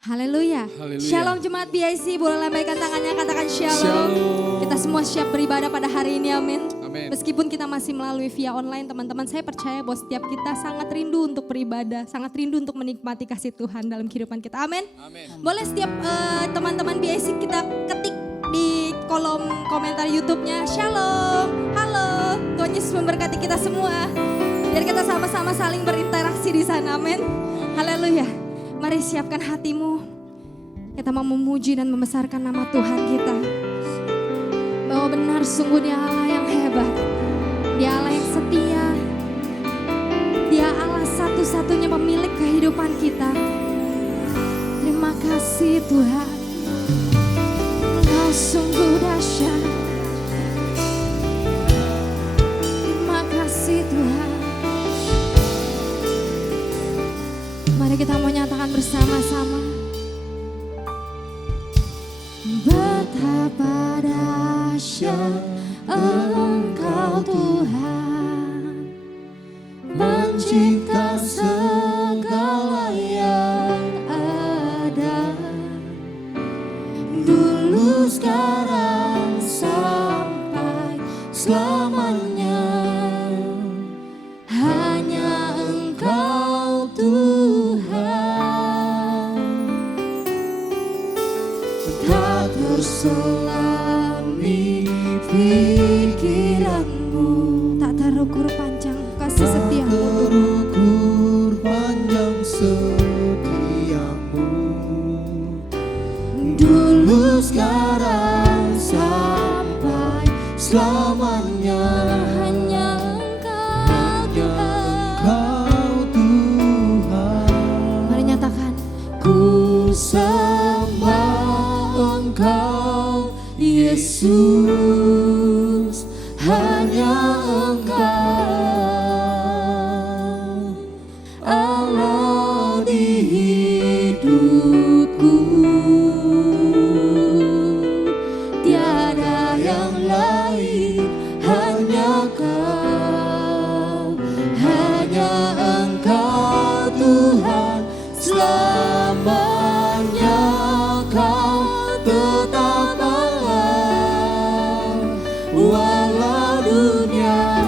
Haleluya. Shalom jemaat BIC, boleh lambaikan tangannya, katakan shalom. Kita semua siap beribadah pada hari ini, amin. Meskipun kita masih melalui via online, teman-teman, saya percaya bahwa setiap kita sangat rindu untuk beribadah, sangat rindu untuk menikmati kasih Tuhan dalam kehidupan kita, amin. Boleh setiap teman-teman BIC kita ketik di kolom komentar YouTube-nya, shalom, halo, Tuhan Yesus memberkati kita semua. Biar kita sama-sama saling berinteraksi di sana, amin. Haleluya. Mari siapkan hatimu. Kita mau memuji dan membesarkan nama Tuhan kita. Bahwa benar sungguh Dia Allah yang hebat. Dia Allah yang setia. Dia Allah satu-satunya pemilik kehidupan kita. Terima kasih Tuhan. Engkau sungguh dahsyat. Terima kasih Tuhan. Mari kita mau nyatakan bersama-sama. Betapa dahsyat Engkau Tuhan, mencipta segala yang ada, dulu sekarang sampai selamanya. Hanya Engkau Tuhan, tak terselami pikiranmu, tak terukur panjang kasih setiamu, tak terukur panjang setiamu, dulu sekarang sampai selamanya. Hanya Engkau Tuhan. Mari nyatakan, ku sembah Engkau Yesus, hanya Engkau Allah di hidupku, tiada yang lain, hanya Kau, hanya Engkau Tuhan selamanya. Kau tetap Allah, walau dunia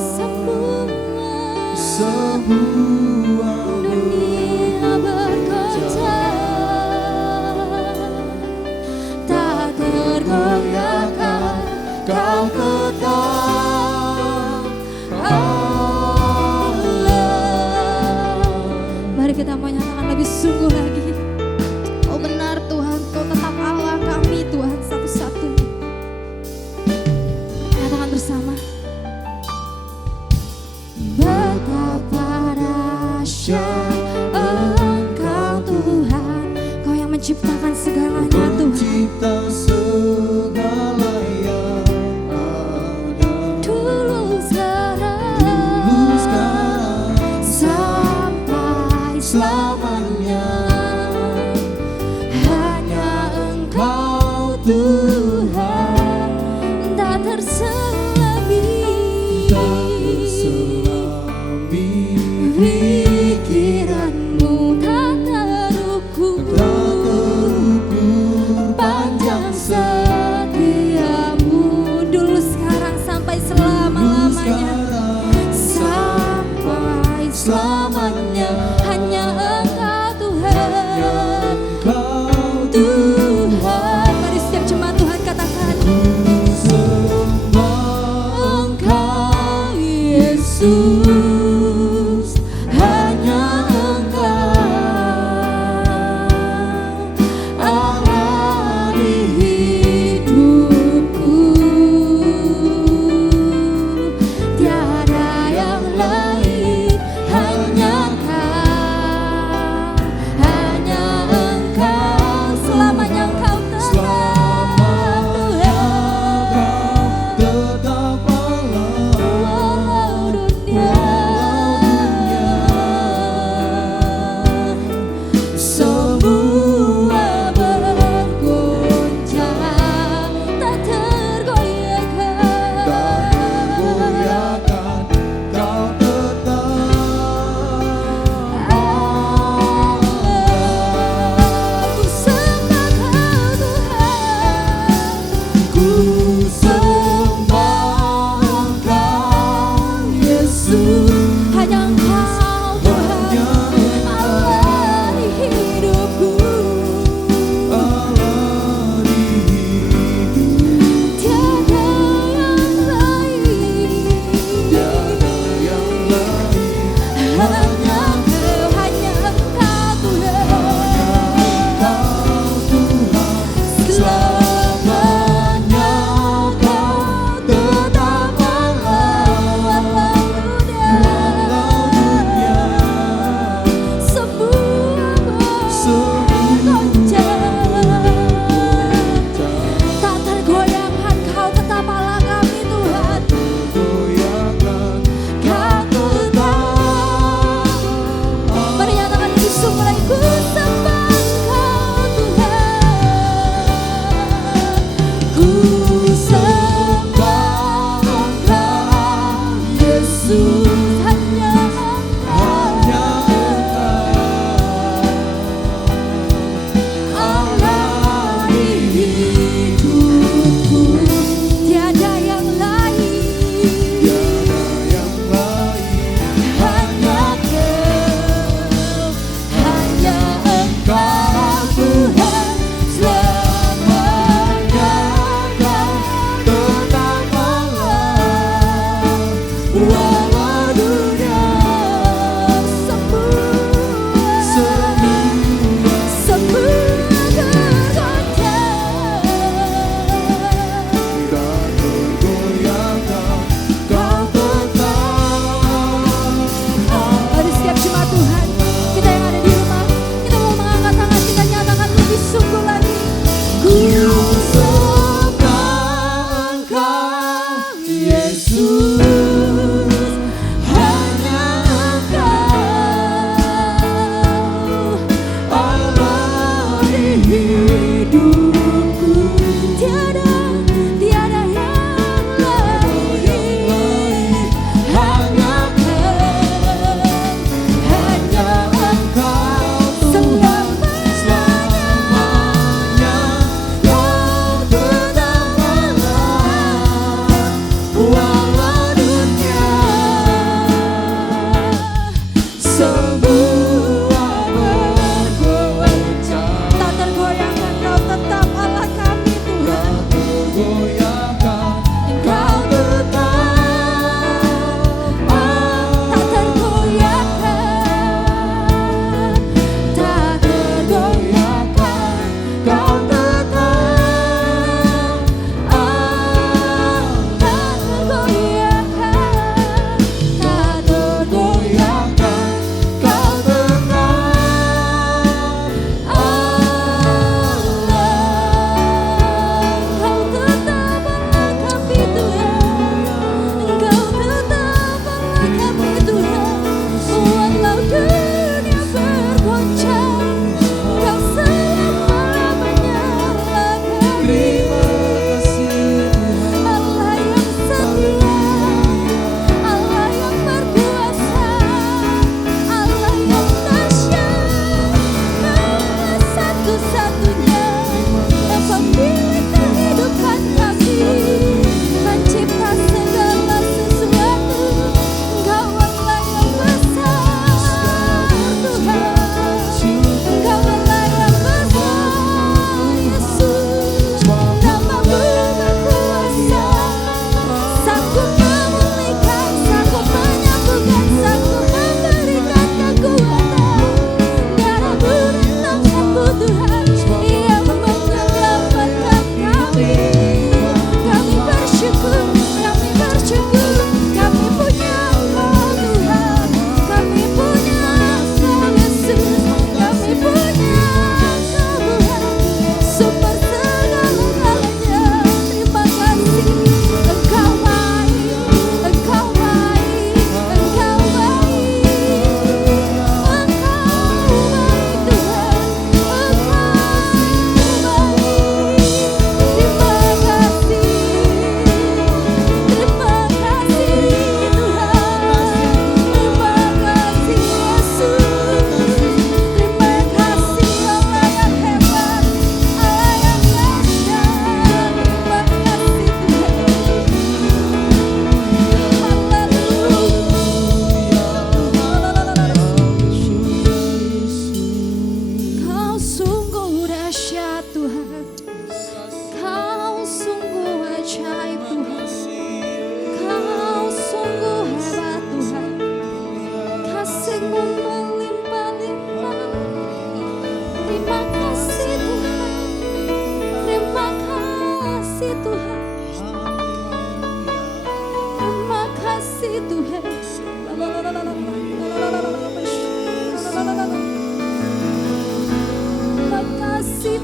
semua dunia bergoncang, tak tergoyahkan, Kau tetap Allah. Mari kita mau nyatakan lebih sungguh lagi. Oh benar Tuhan, Kau tetap Allah kami, Tuhan satu-satunya. Nyatakan bersama. Betapa dahsyat Engkau Tuhan, Kau yang menciptakan segalanya Tuhan. Mencipta segala yang ada, dulu sekarang sampai selamanya. Hanya Engkau Tuhan, tak terselami pikiranmu, tak terukur panjang setiamu, dulu sekarang sampai selama-lamanya, sampai selamanya. Hanya Engkau Tuhan,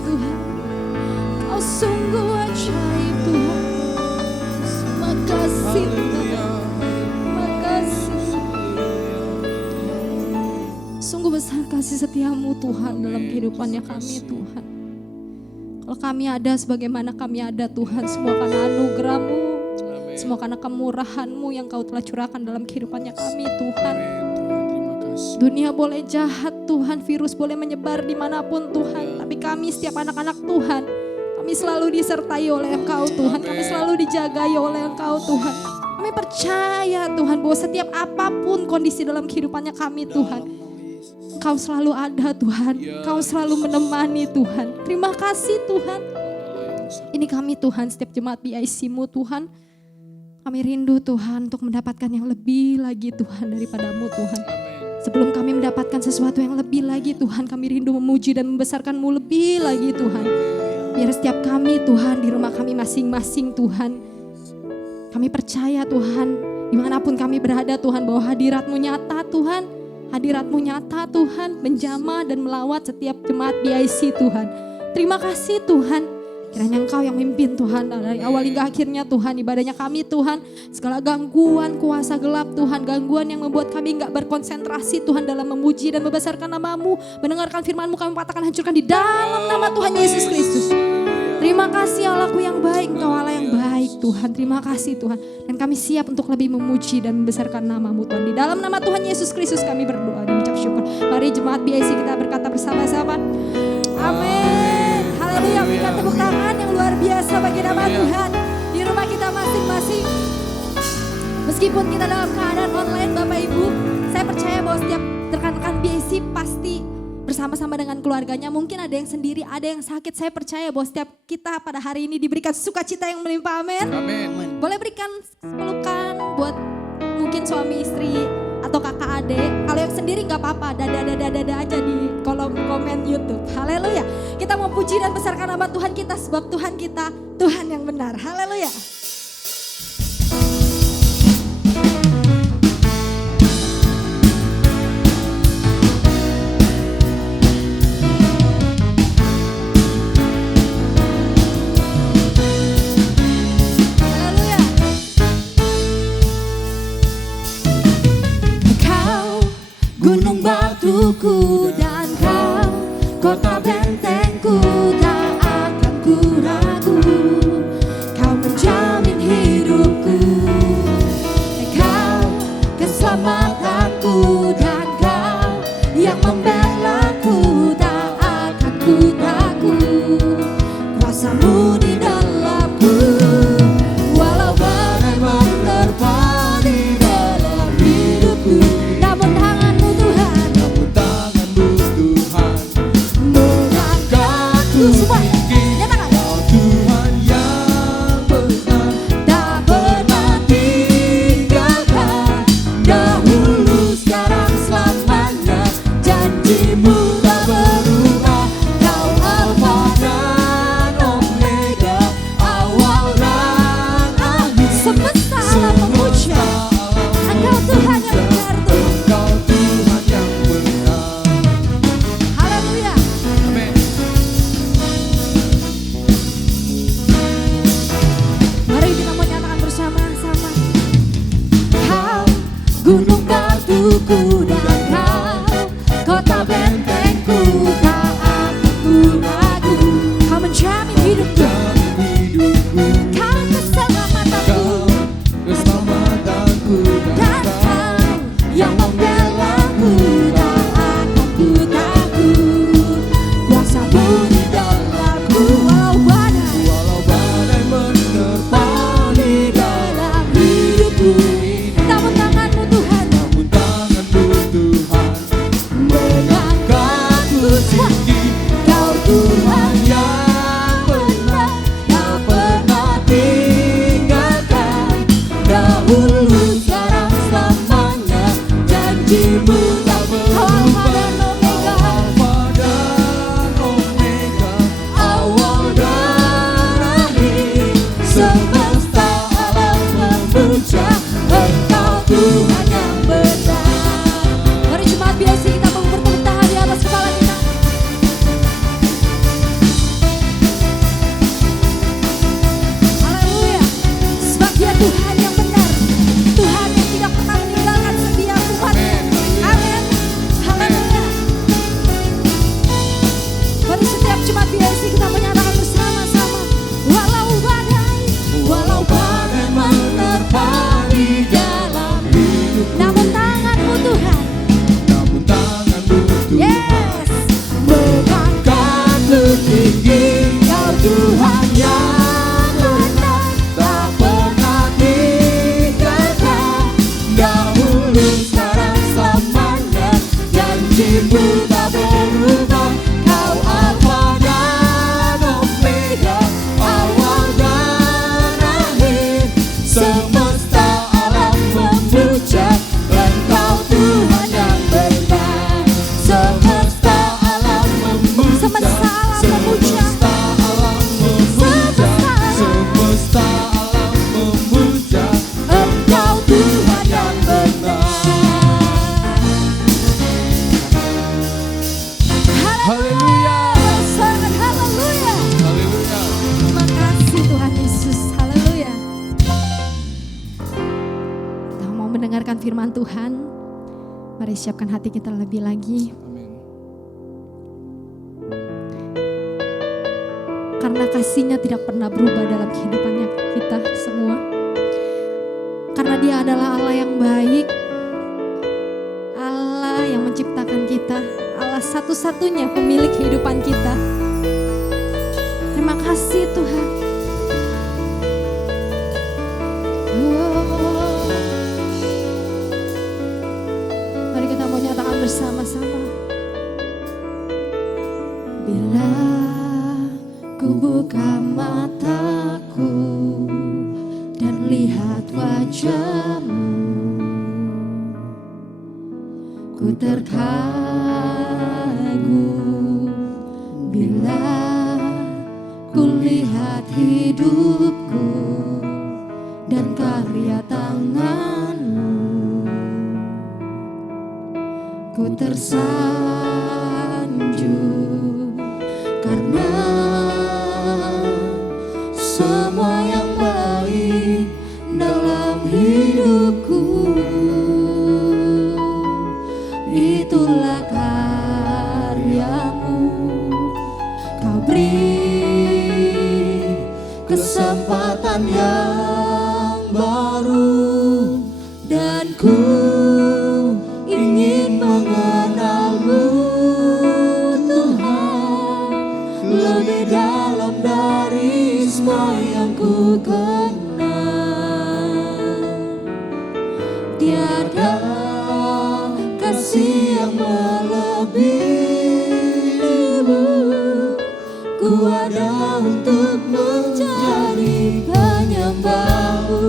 Tuhan. Kau sungguh ajaib Tuhan. Makasih Tuhan. Makasih. Sungguh besar kasih setiamu Tuhan dalam kehidupannya kami Tuhan. Kalau kami ada sebagaimana kami ada Tuhan, semua karena anugerah-Mu, semua karena kemurahan-Mu yang Kau telah curahkan dalam kehidupannya kami Tuhan. Dunia boleh jahat Tuhan, virus boleh menyebar dimanapun Tuhan, tapi kami setiap anak-anak Tuhan, kami selalu disertai oleh Engkau Tuhan, kami selalu dijagai oleh Engkau Tuhan. Kami percaya Tuhan bahwa setiap apapun kondisi dalam kehidupannya kami Tuhan, Engkau selalu ada Tuhan, Engkau selalu menemani Tuhan. Terima kasih Tuhan. Ini kami Tuhan, setiap jemaat BIC-Mu Tuhan, kami rindu Tuhan untuk mendapatkan yang lebih lagi Tuhan daripada-Mu Tuhan. Sebelum kami mendapatkan sesuatu yang lebih lagi Tuhan, kami rindu memuji dan membesarkan-Mu lebih lagi Tuhan. Biar setiap kami Tuhan, di rumah kami masing-masing Tuhan, kami percaya Tuhan, dimanapun kami berada Tuhan, bahwa hadirat-Mu nyata Tuhan. Hadirat-Mu nyata Tuhan, menjamah dan melawat setiap jemaat BIC Tuhan. Terima kasih Tuhan, kiranya Engkau yang mimpin Tuhan dari awal hingga akhirnya Tuhan, ibadahnya kami Tuhan. Segala gangguan, kuasa gelap Tuhan, gangguan yang membuat kami gak berkonsentrasi Tuhan dalam memuji dan membesarkan nama-Mu, mendengarkan firman-Mu, kami patahkan, hancurkan di dalam nama Tuhan Yesus Kristus. Terima kasih Allahku yang baik, Engkau Allah yang baik Tuhan. Terima kasih Tuhan. Dan kami siap untuk lebih memuji dan membesarkan nama-Mu Tuhan. Di dalam nama Tuhan Yesus Kristus kami berdoa dan mengucap syukur. Mari jemaat BIC kita berkata bersama-sama. Amin. Haleluya. Berikan tepuk tangan yang luar biasa bagi nama Tuhan. Di rumah kita masing-masing. Meskipun kita dalam keadaan online Bapak Ibu, saya percaya bahwa setiap rekan-rekan BIC pasti bersama-sama dengan keluarganya. Mungkin ada yang sendiri, ada yang sakit. Saya percaya bahwa setiap kita pada hari ini diberikan sukacita yang melimpah. Amin. Amin. Boleh berikan pelukan buat mungkin suami istri atau kakak adik. Kalau yang sendiri nggak apa-apa, dada aja di kolom komen YouTube. Haleluya. Kita mau puji dan besarkan nama Tuhan kita sebab Tuhan kita Tuhan yang benar. Haleluya. Gunung batuku dan Kau, kota bentengku, tak akan ku ragu. Kau menjamin hidupku, Kau keselamatanku, dan Kau yang membelaku, tak akan ku takut. Kuasa-Mu di dalamku, walau badai menerpa di dalam hidupku. Semua nyatakan Kau Tuhan yang benar, tak pernah tinggalkan, dahulu sekarang selamanya, janji-Mu tak berubah. Kau Alfa dan Omega, awal dan akhir. Semesta alam memuja Engkau Tuhan yang benar, Engkau Tuhan yang benar. Haleluya. Amin. Mari kita menyatakan bersama-sama. Kau gunung batuku dan Kau kota bentengku, tak akan ku ragu. Kau menjamin hidupku, Kau keselamatanku, dan Kau yang membelaku, tak akan ku takut. Kuasa-Mu di dalamku, walau badai menerpa di dalam hidupku. Namun tangan-Mu Tuhan, Jemaat BIC kita menyatakan bersama-sama. Walau badai menerpa di dalam hidup, namun tanganmu Tuhan, yes, mengangkatku tinggi. Kau Tuhan yang benar, tak pernah tinggalkan. Dahulu, sekarang, selamanya, janjimu tak berubah. Kau Alfa dan Omega, awal dan akhir. Semesta alam memuja Engkau Tuhan yang benar. Semesta alam memuja, semesta alam memuja, semesta alam memuja Engkau Tuhan yang benar. Haleluya. Sangat haleluya. Haleluya. Terima kasih Tuhan Yesus. Haleluya. Kita mau mendengarkan firman Tuhan. Mari siapkan hati kita lebih lagi. Amin. Karena kasih-Nya tidak pernah berubah dalam kehidupannya kita semua. Karena Dia adalah Allah yang baik, Allah yang menciptakan kita, Allah satu-satunya pemilik kehidupan kita. Terima kasih Tuhan. Oh. Mari kita mau nyatakan bersama-sama. Bila ku buka mataku dan lihat wajah-Mu, ku terkagum. Bila ku lihat hidupku dan karya tangan-Mu, ku tersanjung. Karena semua yang baik dalam hidupku, itulah karya-Mu. Kau beri kesempatan yang baru, dan ku ingin mengenal-Mu Tuhan, lebih dalam dari semua yang ku kenal. Tiada kasih yang melebihi-Mu, ku ada untuk menjadi penyembah-Mu.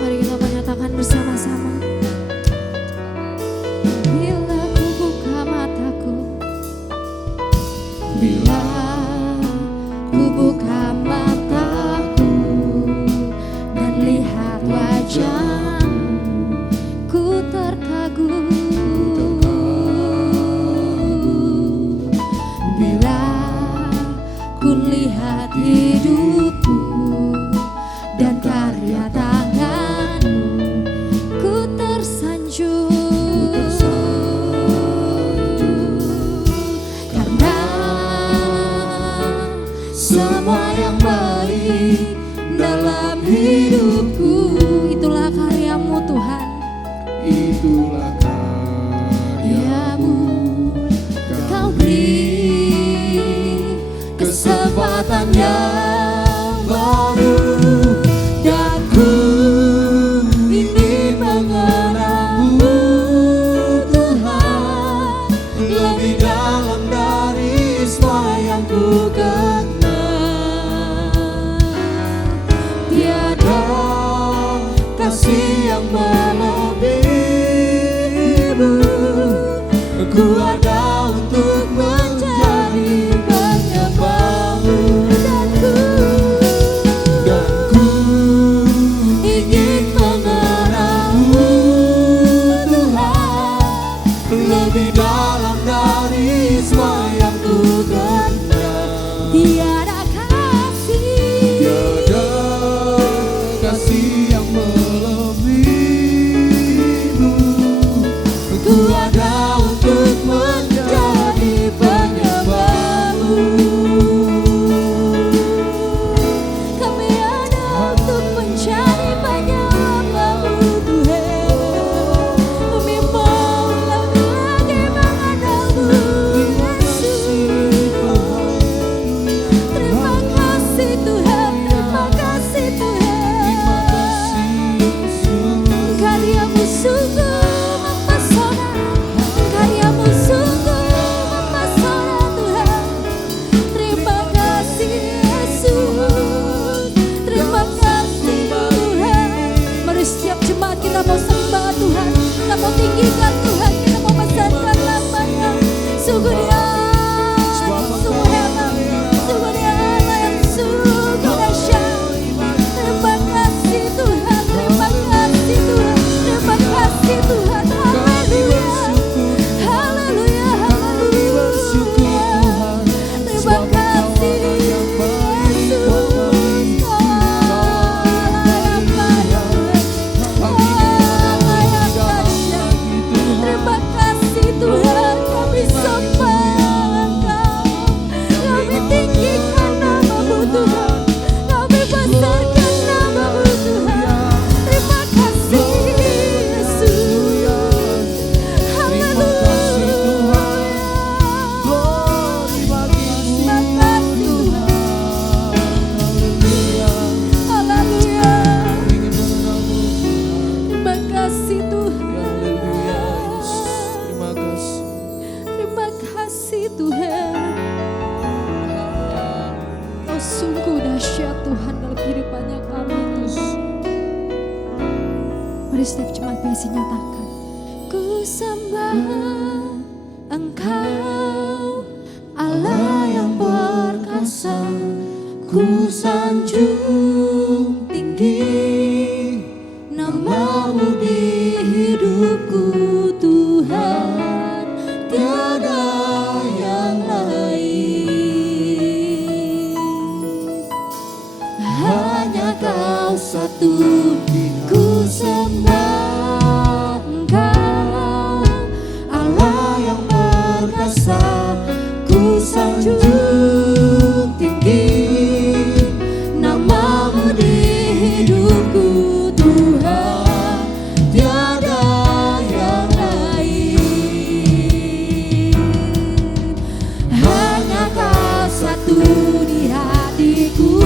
Mari kita menyatakan bersama-sama. Bila ku buka mataku, bila ku buka mataku dan lihat wajah-Mu, ku terkagum. Bila ku lihat hidupku dan karya tangan-Mu, ku tersanjung. Karena semua yang baik dalam hidupku, itulah karya-Mu Tuhan. Itulah karya-Mu. Kau beri kesempatan yang baru, dan ku ingin mengenal-Mu Tuhan, lebih dalam dari semua yang ku kenal. Tiada kasih yang melebihi-Mu, ku ada untuk menjadi penyembah-Mu. Dan ku ingin mengenal-Mu Tuhan, lebih dalam dari semua yang ku kenal. Tiada kasih yang melebihi-Mu, ku sembah Engkau, Allah yang perkasa. Ku sanjung tinggi nama-Mu di hidupku, Tuhan, tiada yang lain. Hanya Kau satu, ku sembah Engkau, Allah yang perkasa. Ku sanjung tinggi nama-Mu di hidupku, Tuhan, tiada yang lain. Hanya Kau satu di hatiku.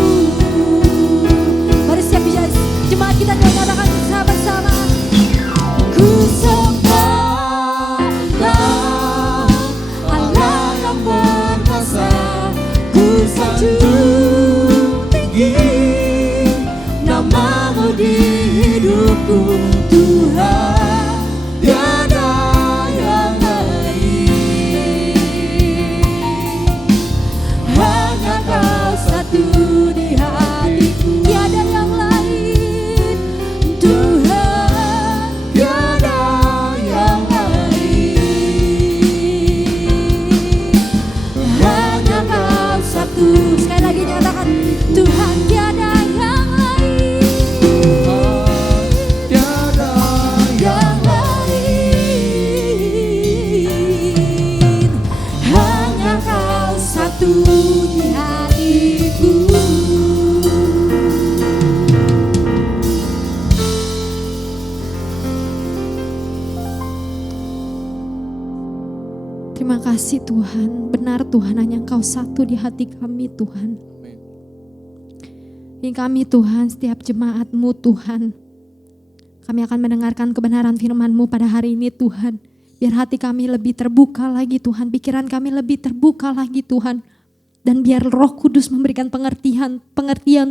Mari siap bisa jemaat kita katakan bersama-sama. Ku sembah Engkau, Allah yang perkasa. Ku sanjung tinggi nama-Mu di hidupku, Tuhan, tiada yang lain. Hanya Kau satu di hatiku, tiada yang lain, Tuhan, tiada yang lain. Hanya Kau satu. Sekali lagi nyatakan, Tuhan, tiada yang lain. Tiada Yang lain. Hanya Kau satu di hatiku. Terima kasih Tuhan, benar Tuhan, hanya Engkau satu di hati kami Tuhan. Amin. Ini kami Tuhan, setiap jemaat-Mu Tuhan, kami akan mendengarkan kebenaran firman-Mu pada hari ini Tuhan. Biar hati kami lebih terbuka lagi Tuhan, pikiran kami lebih terbuka lagi Tuhan. Dan biar Roh Kudus memberikan pengertian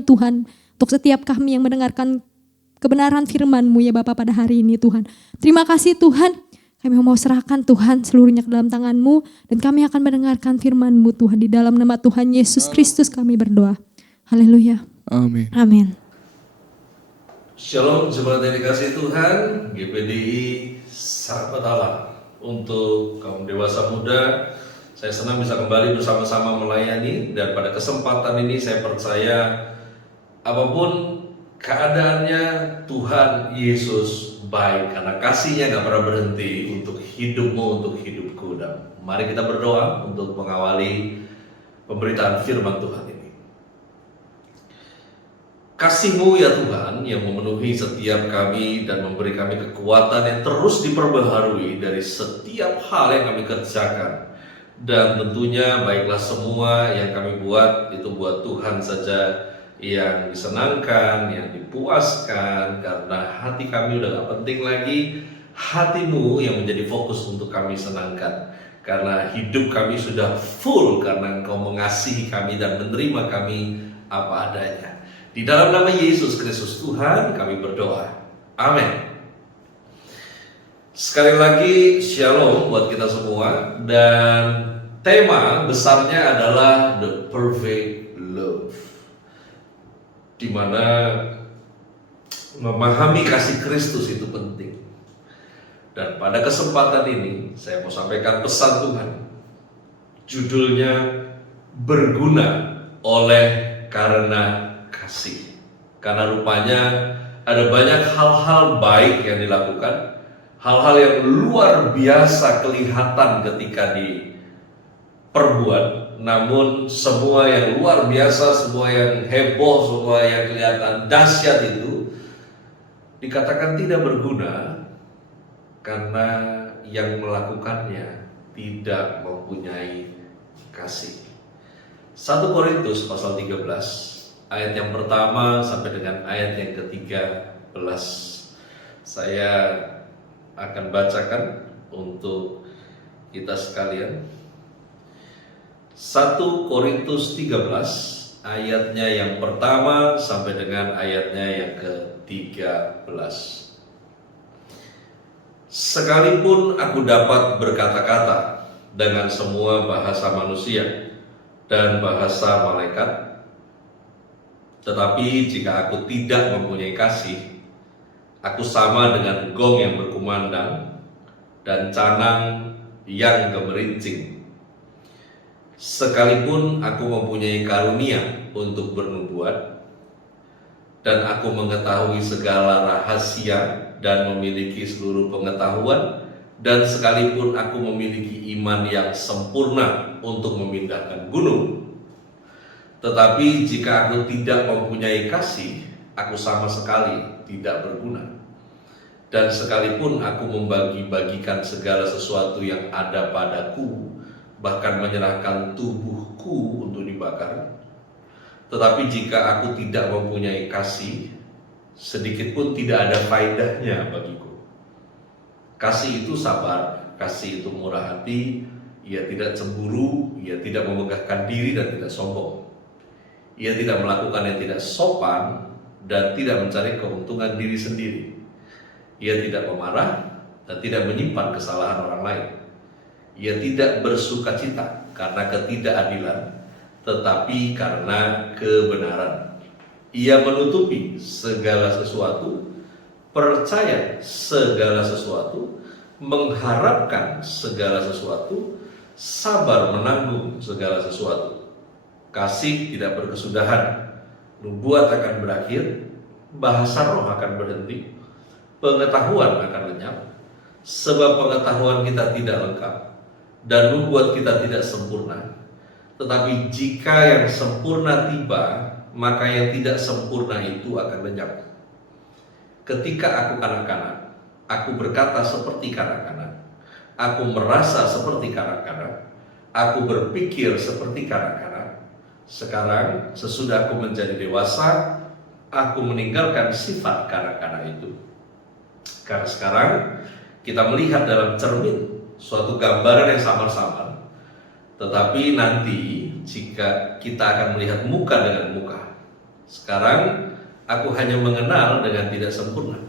Tuhan untuk setiap kami yang mendengarkan kebenaran firman-Mu ya Bapa pada hari ini Tuhan. Terima kasih Tuhan, kami mau serahkan Tuhan seluruhnya ke dalam tangan-Mu. Dan kami akan mendengarkan firman-Mu Tuhan. Di dalam nama Tuhan Yesus Kristus kami berdoa. Haleluya. Amin. Amin. Shalom jemaat yang dikasihi Tuhan, GPDI Sahabat Allah. Untuk kaum dewasa muda, saya senang bisa kembali bersama-sama melayani. Dan pada kesempatan ini saya percaya apapun keadaannya, Tuhan Yesus baik, karena kasih-Nya gak pernah berhenti untuk hidupmu, untuk hidupku. Dan mari kita berdoa untuk mengawali pemberitaan firman Tuhan ini. Kasih-Mu ya Tuhan yang memenuhi setiap kami dan memberi kami kekuatan yang terus diperbaharui dari setiap hal yang kami kerjakan. Dan tentunya baiklah semua yang kami buat itu buat Tuhan saja, yang disenangkan, yang dipuaskan, karena hati kami udah gak penting lagi. Hati-Mu yang menjadi fokus untuk kami senangkan, karena hidup kami sudah full karena Engkau mengasihi kami dan menerima kami apa adanya. Di dalam nama Yesus Kristus Tuhan kami berdoa. Amin. Sekali lagi shalom buat kita semua. Dan tema besarnya adalah The Perfect Love, dimana memahami kasih Kristus itu penting. Dan pada kesempatan ini saya mau sampaikan pesan Tuhan. Judulnya berguna oleh karena kasih. Karena rupanya ada banyak hal-hal baik yang dilakukan, hal-hal yang luar biasa kelihatan ketika diperbuat, namun semua yang luar biasa, semua yang heboh, semua yang kelihatan dahsyat itu dikatakan tidak berguna karena yang melakukannya tidak mempunyai kasih. 1 Korintus pasal 13 ayat yang pertama sampai dengan ayat yang ke-13 saya akan bacakan untuk kita sekalian. 1 Korintus 13 ayatnya yang pertama sampai dengan ayatnya yang ke-13. Sekalipun aku dapat berkata-kata dengan semua bahasa manusia dan bahasa malaikat, tetapi jika aku tidak mempunyai kasih, aku sama dengan gong yang berkumandang dan canang yang gemerincing. Sekalipun aku mempunyai karunia untuk bernubuat, dan aku mengetahui segala rahasia dan memiliki seluruh pengetahuan, dan sekalipun aku memiliki iman yang sempurna untuk memindahkan gunung, tetapi jika aku tidak mempunyai kasih, aku sama sekali tidak berguna. Dan sekalipun aku membagi-bagikan segala sesuatu yang ada padaku, bahkan menyerahkan tubuhku untuk dibakar, tetapi jika aku tidak mempunyai kasih, sedikit pun tidak ada faedahnya bagiku. Kasih itu sabar, kasih itu murah hati, ia tidak cemburu, ia tidak memegahkan diri dan tidak sombong. Ia tidak melakukan yang tidak sopan dan tidak mencari keuntungan diri sendiri. Ia tidak memarah dan tidak menyimpan kesalahan orang lain. Ia tidak bersukacita karena ketidakadilan, tetapi karena kebenaran. Ia menutupi segala sesuatu, percaya segala sesuatu, mengharapkan segala sesuatu, sabar menanggung segala sesuatu. Kasih tidak berkesudahan, nubuat akan berakhir, bahasa roh akan berhenti, pengetahuan akan lenyap, sebab pengetahuan kita tidak lengkap dan nubuat kita tidak sempurna. Tetapi jika yang sempurna tiba, maka yang tidak sempurna itu akan lenyap. Ketika aku kanak-kanak, aku berkata seperti kanak-kanak, aku merasa seperti kanak-kanak, aku berpikir seperti kanak-kanak. Sekarang sesudah aku menjadi dewasa, aku meninggalkan sifat kanak-kanak itu. Karena sekarang kita melihat dalam cermin suatu gambaran yang samar-samar, tetapi nanti jika kita akan melihat muka dengan muka. Sekarang aku hanya mengenal dengan tidak sempurna,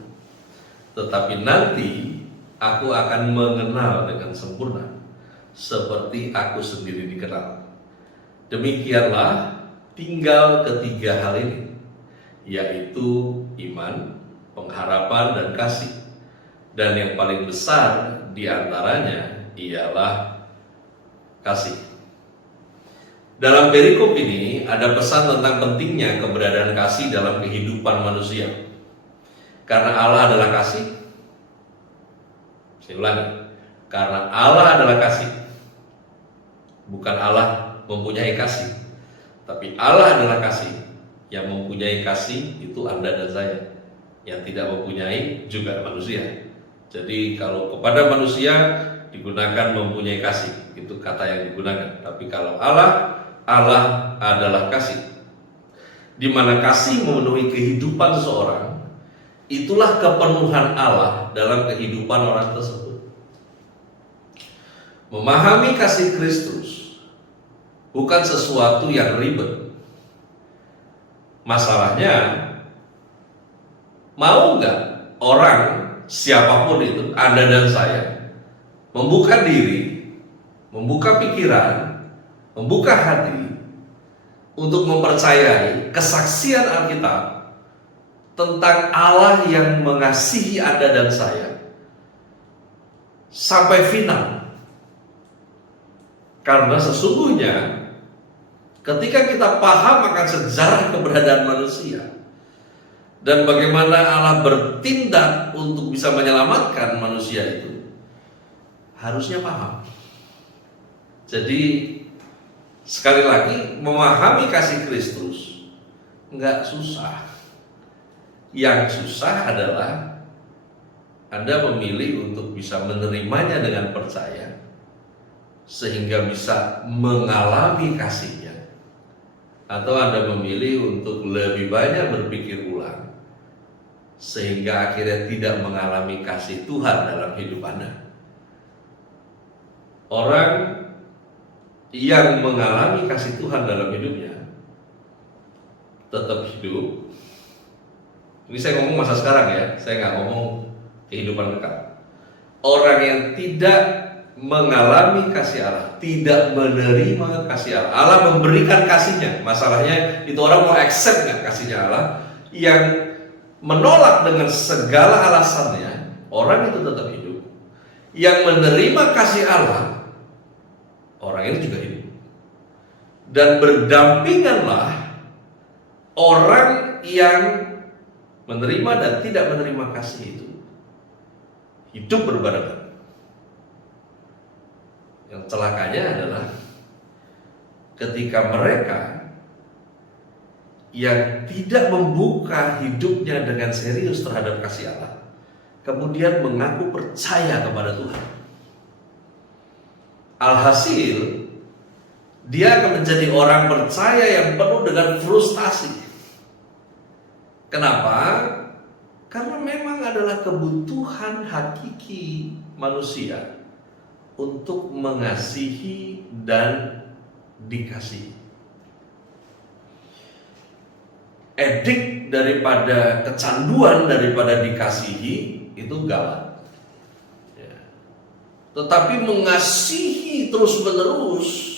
tetapi nanti aku akan mengenal dengan sempurna, seperti aku sendiri dikenal. Demikianlah tinggal ketiga hal ini, yaitu iman, pengharapan, dan kasih. Dan yang paling besar di antaranya ialah kasih. Dalam perikop ini ada pesan tentang pentingnya keberadaan kasih dalam kehidupan manusia. Karena Allah adalah kasih. Saya ulangi, karena Allah adalah kasih. Bukan Allah mempunyai kasih, tapi Allah adalah kasih. Yang mempunyai kasih itu Anda dan saya. Yang tidak mempunyai juga manusia. Jadi kalau kepada manusia digunakan mempunyai kasih, itu kata yang digunakan. Tapi kalau Allah adalah kasih. Di mana kasih memenuhi kehidupan seseorang, itulah kepenuhan Allah dalam kehidupan orang tersebut. Memahami kasih Kristus bukan sesuatu yang ribet. Masalahnya, mau nggak orang siapapun itu, Anda dan saya, membuka diri, membuka pikiran, membuka hati untuk mempercayai kesaksian Alkitab tentang Allah yang mengasihi Anda dan saya sampai final. Karena sesungguhnya ketika kita paham akan sejarah keberadaan manusia dan bagaimana Allah bertindak untuk bisa menyelamatkan manusia itu, harusnya paham. Jadi sekali lagi, memahami kasih Kristus nggak susah. Yang susah adalah Anda memilih untuk bisa menerimanya dengan percaya, sehingga bisa mengalami kasihnya. Atau Anda memilih untuk lebih banyak berpikir ulang, sehingga akhirnya tidak mengalami kasih Tuhan dalam hidup Anda. Orang yang mengalami kasih Tuhan dalam hidupnya tetap hidup. Ini saya ngomong masa sekarang ya, saya nggak ngomong kehidupan kekal. orang yang tidak mengalami kasih Allah, tidak menerima kasih Allah. Allah memberikan kasihnya, masalahnya itu orang mau accept nggak kasihnya Allah. Yang menolak dengan segala alasannya, orang itu tetap hidup. Yang menerima kasih Allah, orang ini juga hidup. Dan berdampinganlah orang yang menerima dan tidak menerima kasih itu hidup berbarengan. Yang celakanya adalah ketika mereka yang tidak membuka hidupnya dengan serius terhadap kasih Allah, kemudian mengaku percaya kepada Tuhan. Alhasil, dia akan menjadi orang percaya yang penuh dengan frustasi. Kenapa? Karena memang adalah kebutuhan hakiki manusia untuk mengasihi dan dikasihi. Edik daripada kecanduan daripada dikasihi itu gawat. Ya. Tetapi mengasihi terus-menerus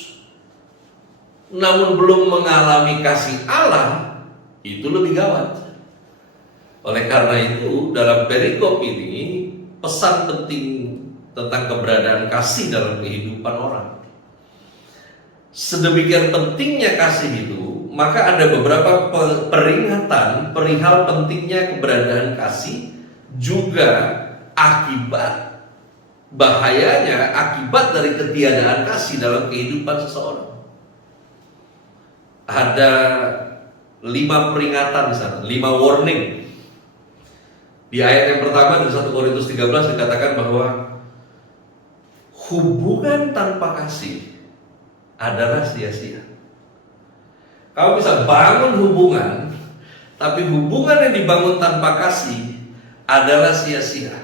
namun belum mengalami kasih Allah itu lebih gawat. Oleh karena itu dalam perikop ini pesan penting tentang keberadaan kasih dalam kehidupan orang. Sedemikian pentingnya kasih itu, maka ada beberapa peringatan perihal pentingnya keberadaan kasih, juga akibat bahayanya akibat dari ketiadaan kasih dalam kehidupan seseorang. Ada 5 peringatan di sana, 5 warning. Di ayat yang pertama dari 1 Korintus 13 dikatakan bahwa hubungan tanpa kasih adalah sia-sia. Kamu bisa bangun hubungan, tapi hubungan yang dibangun tanpa kasih adalah sia-sia.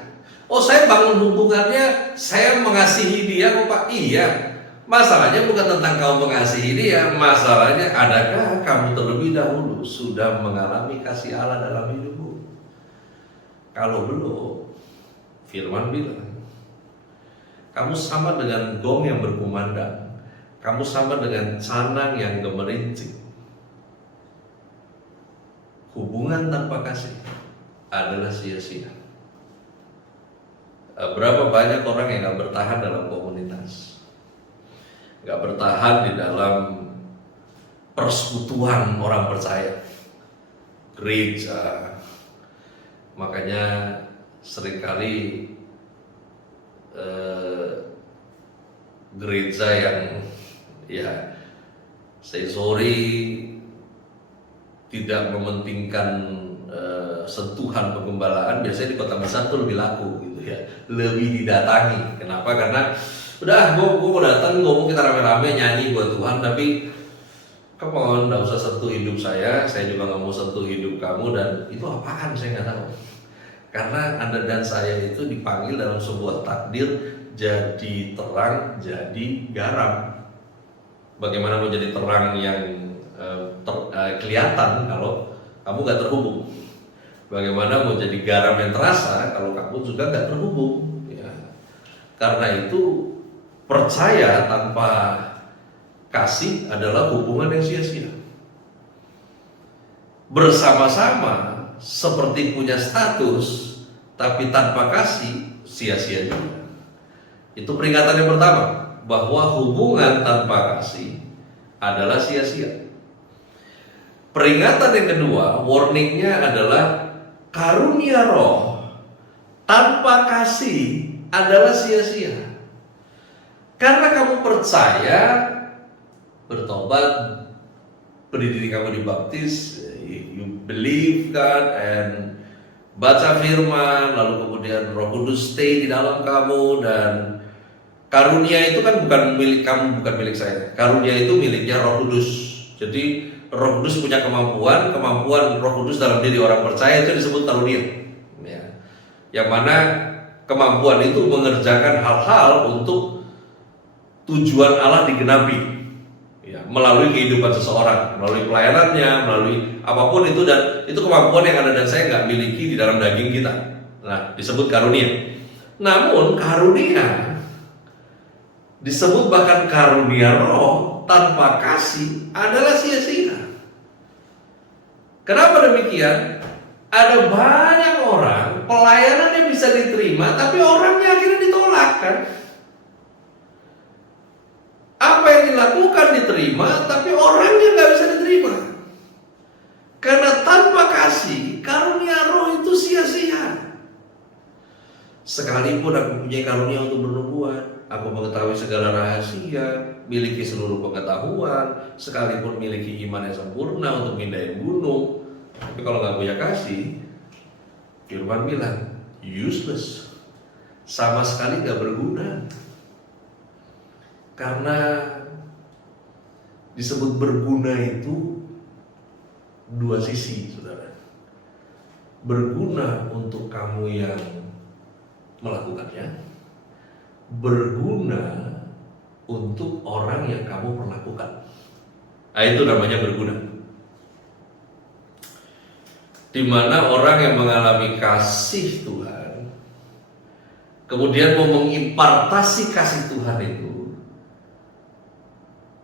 Oh, saya bangun hubungannya, saya mengasihi dia kok Pak. Iya, masalahnya bukan tentang kamu mengasihi dia, masalahnya adakah kamu terlebih dahulu sudah mengalami kasih Allah dalam hidupmu? Kalau belum, firman bilang, kamu sama dengan gong yang berkumandang, kamu sama dengan canang yang gemerincing. Hubungan tanpa kasih adalah sia-sia. Berapa banyak orang yang gak bertahan dalam komunitas, gak bertahan di dalam persekutuan orang percaya, gereja. Makanya seringkali gereja yang ya say sorry tidak mementingkan sentuhan pengembalaan, biasanya di kota besar tuh lebih laku gitu ya, lebih didatangi. Kenapa? Karena udah gue mau datang, ngomong kita rame-rame nyanyi buat Tuhan, tapi come on, gak usah sentuh hidup saya juga gak mau sentuh hidup kamu. Dan itu apaan saya gak tahu. Karena Anda dan saya itu dipanggil dalam sebuah takdir jadi terang, jadi garam. Bagaimana mau jadi terang yang kelihatan kalau kamu gak terhubung? Bagaimana mau jadi garam yang terasa kalau kamu juga gak terhubung? Ya. Karena itu percaya tanpa kasih adalah hubungan yang sia-sia. Bersama-sama seperti punya status, tapi tanpa kasih sia-sia juga. Itu peringatan yang pertama, bahwa hubungan tanpa kasih adalah sia-sia. Peringatan yang kedua, warningnya adalah karunia roh tanpa kasih adalah sia-sia. Karena kamu percaya, bertobat, beri diri kamu dibaptis, you believe God, and baca firman, lalu kemudian Roh Kudus stay di dalam kamu, dan karunia itu kan bukan milik kamu, bukan milik saya. Karunia itu miliknya Roh Kudus. Jadi Roh Kudus punya kemampuan Roh Kudus dalam diri orang percaya itu disebut karunia. Ya. Yang mana kemampuan itu mengerjakan hal-hal untuk tujuan Allah digenapi. Ya, melalui kehidupan seseorang, melalui pelayanannya, melalui apapun itu, dan itu kemampuan yang Anda dan saya nggak miliki di dalam daging kita. Nah, disebut karunia. Namun karunia disebut bahkan karunia roh tanpa kasih adalah sia-sia. Kenapa demikian? Ada banyak orang pelayanannya bisa diterima, tapi orangnya akhirnya ditolak kan? Apa yang dilakukan diterima, tapi orangnya nggak bisa diterima. Karena tanpa kasih, karunia roh itu sia-sia. Sekalipun aku punya karunia untuk bernubuat, aku mengetahui segala rahasia, miliki seluruh pengetahuan, sekalipun miliki iman yang sempurna untuk mindahin gunung, tapi kalau nggak punya kasih, Firman bilang useless, sama sekali nggak berguna. Karena disebut berguna itu dua sisi, saudara. Berguna untuk kamu yang melakukannya, berguna untuk orang yang kamu perlakukan. Nah, itu namanya berguna. Di mana orang yang mengalami kasih Tuhan, kemudian mau mengimpartasi kasih Tuhan itu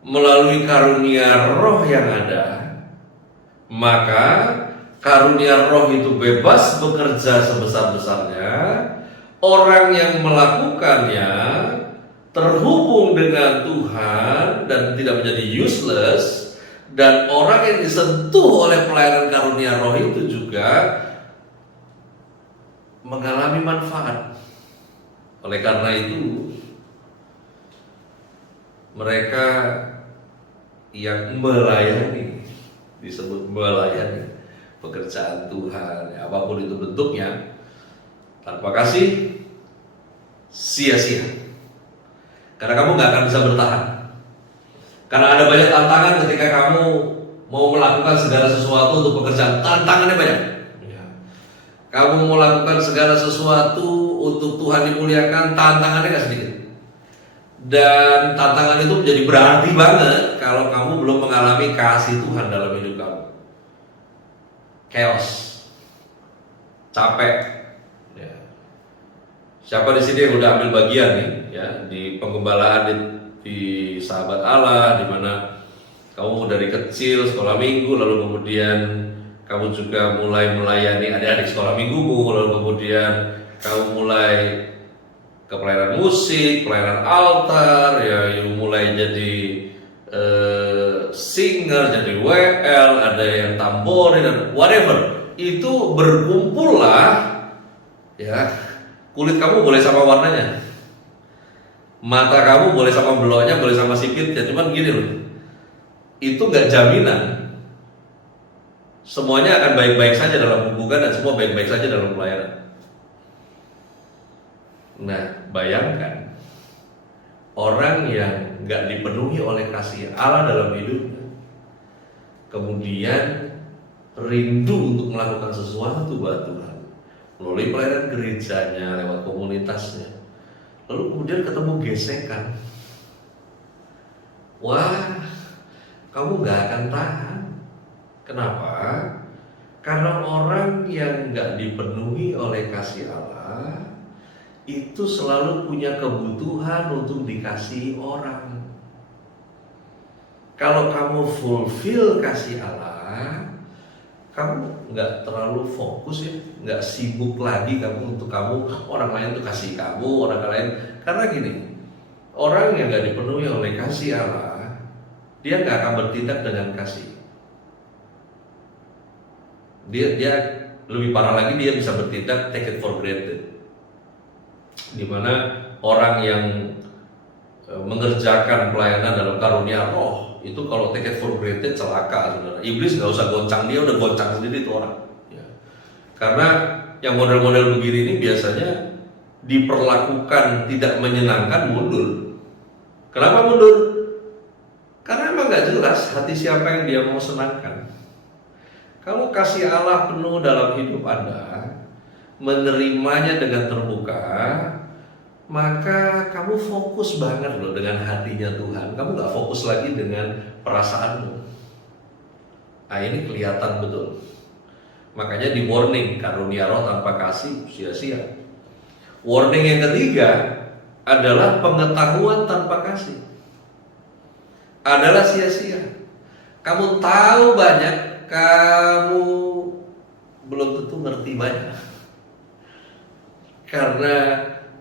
melalui karunia roh yang ada, maka karunia roh itu bebas bekerja sebesar-besarnya. Orang yang melakukannya terhubung dengan Tuhan dan tidak menjadi useless. Dan orang yang disentuh oleh pelayanan karunia roh itu juga mengalami manfaat. Oleh karena itu, mereka yang melayani, disebut melayani pekerjaan Tuhan, apapun itu bentuknya, tanpa kasih sia-sia. Karena kamu gak akan bisa bertahan. Karena ada banyak tantangan ketika kamu mau melakukan segala sesuatu untuk pekerjaan. Tantangannya banyak. Kamu mau melakukan segala sesuatu untuk Tuhan dimuliakan, tantangannya gak sedikit. Dan tantangan itu menjadi berarti banget kalau kamu belum mengalami kasih Tuhan dalam hidup kamu. Chaos, capek. Siapa di sini yang udah ambil bagian nih, ya, di penggembalaan di Sahabat Allah, di mana kamu dari kecil sekolah minggu, lalu kemudian kamu juga mulai melayani adik-adik sekolah minggumu, lalu kemudian kamu mulai ke pelayanan musik, pelayanan altar, ya, mulai jadi singer, jadi WL, ada yang tambori dan whatever. Itu berkumpul lah, ya, kulit kamu boleh sama warnanya, mata kamu boleh sama beloknya, boleh sama sipitnya, cuman gini loh, itu nggak jaminan semuanya akan baik-baik saja dalam hubungan dan semua baik-baik saja dalam pelayanan. Nah, bayangkan orang yang nggak dipenuhi oleh kasih Allah dalam hidupnya, kemudian rindu untuk melakukan sesuatu buat Tuhan melalui pelayanan gerejanya, lewat komunitasnya, lalu kemudian ketemu gesekan, wah, kamu gak akan tahan. Kenapa? Karena orang yang gak dipenuhi oleh kasih Allah itu selalu punya kebutuhan untuk dikasihi orang. Kalau kamu fulfill kasih Allah, kamu nggak terlalu fokus, ya, nggak sibuk lagi kamu untuk kamu, orang lain tuh kasih kamu, orang lain. Karena gini, orang yang nggak dipenuhi oleh kasih Allah, dia nggak akan bertindak dengan kasih. Dia lebih parah lagi, dia bisa bertindak take it for granted. Dimana orang yang mengerjakan pelayanan dalam karunia roh itu kalau take it for granted celaka, saudara. Iblis nggak usah goncang, dia udah goncang sendiri tuh orang. Ya. Karena yang model-model begini ini biasanya diperlakukan tidak menyenangkan, mundur. Kenapa mundur? Karena emang nggak jelas hati siapa yang dia mau senangkan. Kalau kasih Allah penuh dalam hidup Anda, menerimanya dengan terbuka, maka kamu fokus banget loh dengan hatinya Tuhan. Kamu gak fokus lagi dengan perasaanmu. Nah, ini kelihatan betul. Makanya di warning, karunia roh tanpa kasih sia-sia. Warning yang ketiga adalah pengetahuan tanpa kasih. Adalah sia-sia. Kamu tahu banyak, kamu belum tentu ngerti banyak. Karena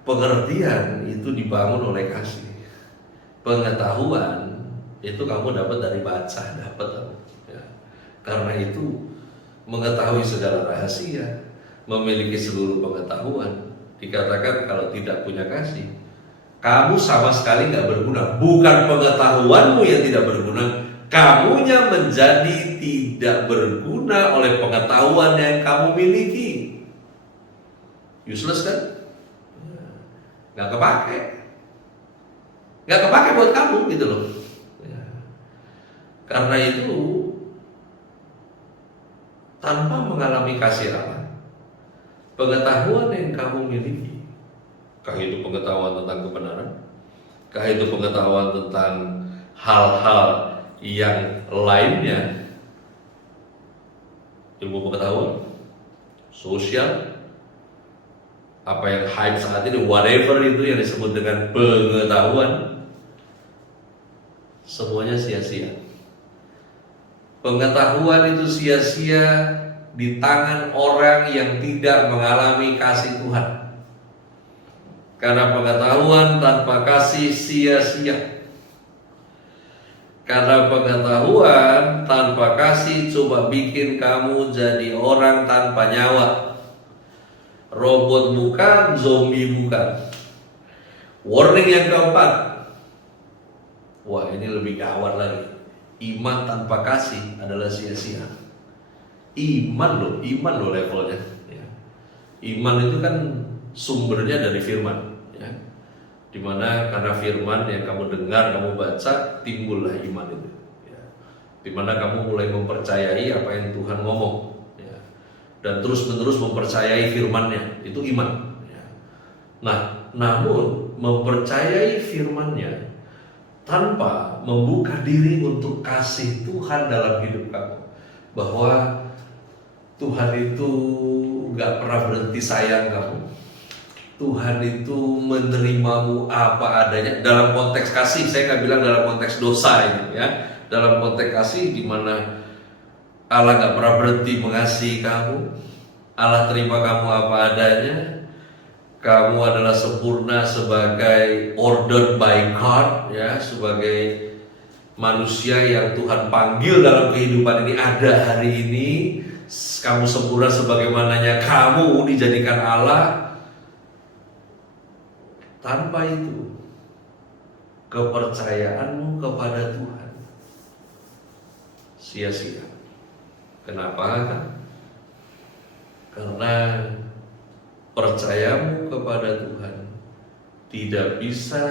pengertian itu dibangun oleh kasih. Pengetahuan itu kamu dapat dari baca, dapat ya. Karena itu mengetahui segala rahasia, memiliki seluruh pengetahuan, dikatakan kalau tidak punya kasih, kamu sama sekali nggak berguna. Bukan pengetahuanmu yang tidak berguna, kamunya menjadi tidak berguna oleh pengetahuan yang kamu miliki. Useless kan? Nggak kepake. Nggak kepake buat kamu gitu loh. Karena itu tanpa mengalami kasih Allah, pengetahuan yang kamu miliki, kah itu pengetahuan tentang kebenaran, kah itu pengetahuan tentang hal-hal yang lainnya, ilmu pengetahuan, sosial, apa yang hype saat ini, whatever itu yang disebut dengan pengetahuan, semuanya sia-sia. Pengetahuan itu sia-sia di tangan orang yang tidak mengalami kasih Tuhan. Karena pengetahuan tanpa kasih sia-sia. Karena pengetahuan tanpa kasih coba bikin kamu jadi orang tanpa nyawa. Robot bukan, zombie bukan. Warning yang keempat. Wah, ini lebih gawat lagi. Iman tanpa kasih adalah sia-sia. Iman loh levelnya. Ya. Iman itu kan sumbernya dari firman. Ya. Dimana karena firman yang kamu dengar, kamu baca, timbullah iman itu. Ya. Dimana kamu mulai mempercayai apa yang Tuhan ngomong. Ya. Dan terus-menerus mempercayai firman-Nya, itu iman. Ya. Nah, namun mempercayai firman-Nya tanpa membuka diri untuk kasih Tuhan dalam hidup kamu, bahwa Tuhan itu gak pernah berhenti sayang kamu, Tuhan itu menerimamu apa adanya. Dalam konteks kasih, saya gak bilang dalam konteks dosa ini ya. Dalam konteks kasih di mana Allah gak pernah berhenti mengasihi kamu, Allah terima kamu apa adanya. Kamu adalah sempurna sebagai ordered by God, ya, sebagai manusia yang Tuhan panggil dalam kehidupan ini ada hari ini. Kamu sempurna sebagaimananya kamu dijadikan Allah. Tanpa itu, kepercayaanmu kepada Tuhan sia-sia. Kenapa? Karena percayamu kepada Tuhan tidak bisa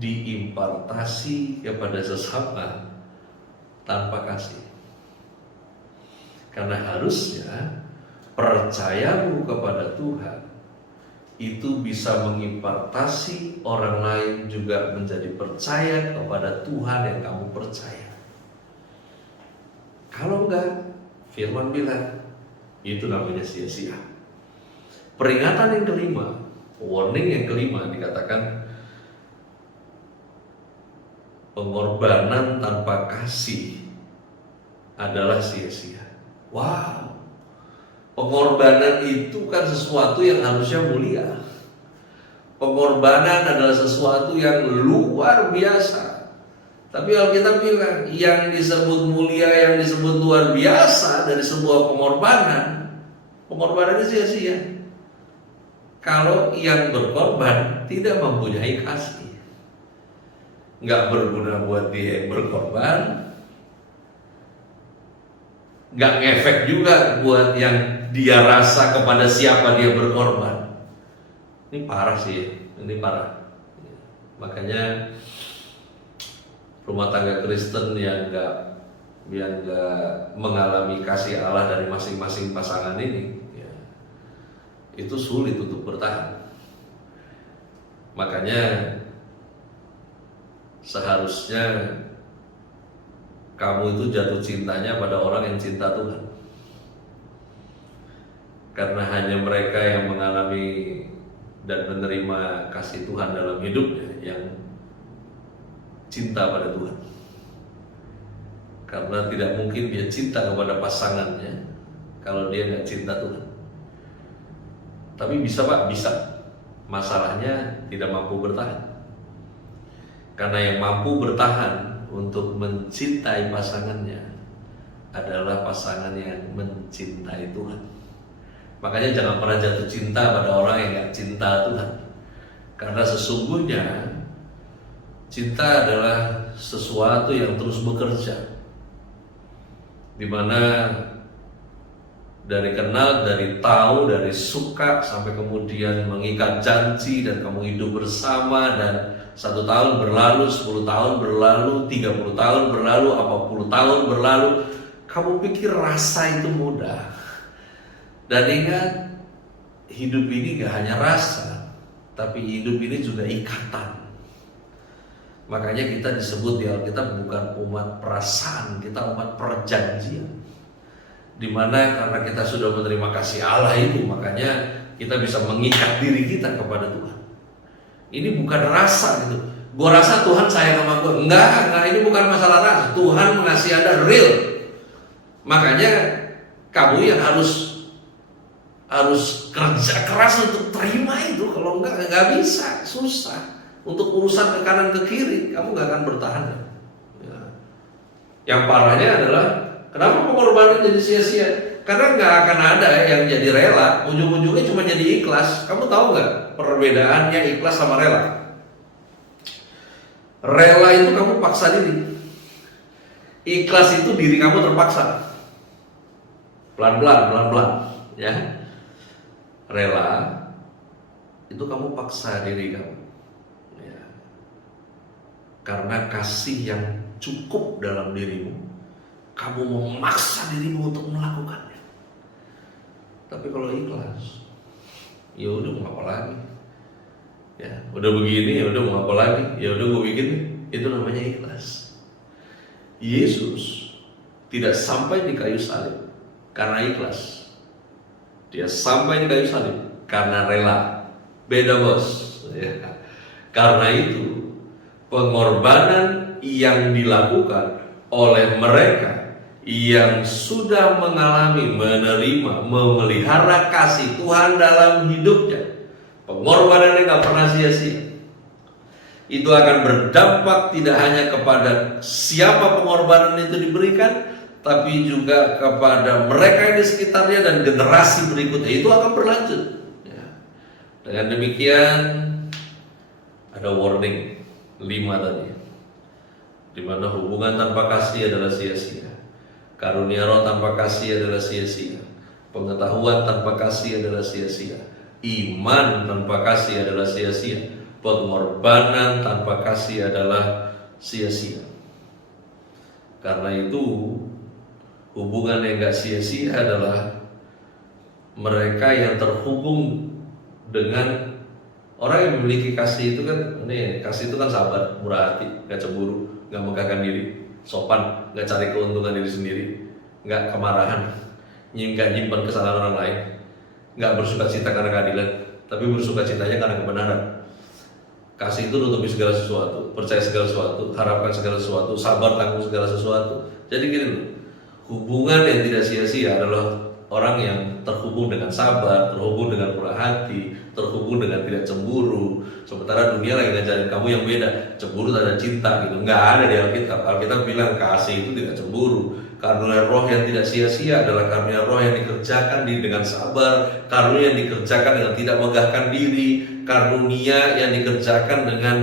diimpartasi kepada sesama tanpa kasih. Karena harusnya percayamu kepada Tuhan itu bisa mengimpartasi orang lain juga menjadi percaya kepada Tuhan yang kamu percaya. Kalau enggak, firman bilang itu namanya sia-sia. Peringatan yang kelima, warning yang kelima dikatakan pengorbanan tanpa kasih adalah sia-sia. Wow, pengorbanan itu kan sesuatu yang harusnya mulia. Pengorbanan adalah sesuatu yang luar biasa. Tapi kalau kita bilang yang disebut mulia, yang disebut luar biasa dari sebuah pengorbanan, pengorbanan itu sia-sia. Kalau yang berkorban tidak mempunyai kasih, nggak berguna buat dia yang berkorban, nggak ngefek juga buat yang dia rasa kepada siapa dia berkorban. Ini parah sih, ini parah. Makanya rumah tangga Kristen yang nggak mengalami kasih Allah dari masing-masing pasangan ini, itu sulit untuk bertahan. Makanya seharusnya kamu itu jatuh cintanya pada orang yang cinta Tuhan. Karena hanya mereka yang mengalami dan menerima kasih Tuhan dalam hidupnya yang cinta pada Tuhan. Karena tidak mungkin dia cinta kepada pasangannya kalau dia nggak cinta Tuhan. Tapi bisa Pak, bisa. Masalahnya tidak mampu bertahan. Karena yang mampu bertahan untuk mencintai pasangannya adalah pasangan yang mencintai Tuhan. Makanya jangan pernah jatuh cinta pada orang yang nggak cinta Tuhan. Karena sesungguhnya cinta adalah sesuatu yang terus bekerja, dimana dari kenal, dari tahu, dari suka sampai kemudian mengikat janji dan kamu hidup bersama, dan 1 tahun berlalu, 10 tahun berlalu, 30 tahun berlalu, 40 tahun berlalu. Kamu pikir rasa itu mudah. Dan ingat, hidup ini gak hanya rasa, tapi hidup ini juga ikatan. Makanya kita disebut di Alkitab bukan umat perasaan, kita umat perjanjian. Dimana karena kita sudah menerima kasih Allah itu, makanya kita bisa mengikat diri kita kepada Tuhan. Ini bukan rasa gitu. Gue rasa Tuhan sayang sama gue. Enggak, ini bukan masalah rasa. Tuhan mengasihi Anda real. Makanya kamu yang harus kerja keras untuk terima itu. Kalau enggak bisa, susah. Untuk urusan ke kanan ke kiri, kamu gak akan bertahan. Ya. Yang parahnya adalah kenapa pengorbanan jadi sia-sia? Karena gak akan ada yang jadi rela. Ujung-ujungnya cuma jadi ikhlas. Kamu tahu gak perbedaannya ikhlas sama rela? Rela itu kamu paksa diri. Ikhlas itu diri kamu terpaksa. Pelan-pelan, ya. Rela itu kamu paksa diri kamu, ya. Karena kasih yang cukup dalam dirimu, kamu memaksa dirimu untuk melakukannya. Tapi kalau ikhlas, ya udah mau apa lagi? Ya, udah begini, ya udah mau apa lagi? Ya udah gue bikin. Itu namanya ikhlas. Yesus tidak sampai di kayu salib karena ikhlas. Dia sampai di kayu salib karena rela. Beda bos, ya. Karena itu pengorbanan yang dilakukan oleh mereka yang sudah mengalami, menerima, memelihara kasih Tuhan dalam hidupnya, pengorbanan yang gak pernah sia-sia, itu akan berdampak tidak hanya kepada siapa pengorbanan itu diberikan, tapi juga kepada mereka yang di sekitarnya dan generasi berikutnya. Itu akan berlanjut, ya. Dengan demikian ada warning 5 tadi, dimana hubungan tanpa kasih adalah sia-sia, karunia roh tanpa kasih adalah sia-sia, pengetahuan tanpa kasih adalah sia-sia, iman tanpa kasih adalah sia-sia, pengorbanan tanpa kasih adalah sia-sia. Karena itu hubungan yang gak sia-sia adalah mereka yang terhubung dengan orang yang memiliki kasih. Itu kan, nih, kasih itu kan sabar, murah hati, gak cemburu, gak megahkan diri, sopan, gak cari keuntungan diri sendiri, gak kemarahan, gak nyimpan kesalahan orang lain, gak bersuka cita karena keadilan, tapi bersuka citanya karena kebenaran. Kasih itu nutupi segala sesuatu, percaya segala sesuatu, harapkan segala sesuatu, sabar tanggung segala sesuatu. Jadi gini loh, hubungan yang tidak sia-sia adalah orang yang terhubung dengan sabar, terhubung dengan murah hati, terhubung dengan tidak cemburu. Sementara dunia lagi ngajarin kamu yang beda, cemburu tak ada cinta gitu. Nggak ada di Alkitab. Alkitab bilang kasih itu tidak cemburu. Karunia roh yang tidak sia-sia adalah karunia roh yang dikerjakan dengan sabar, karunia yang dikerjakan dengan tidak megahkan diri, karunia yang dikerjakan dengan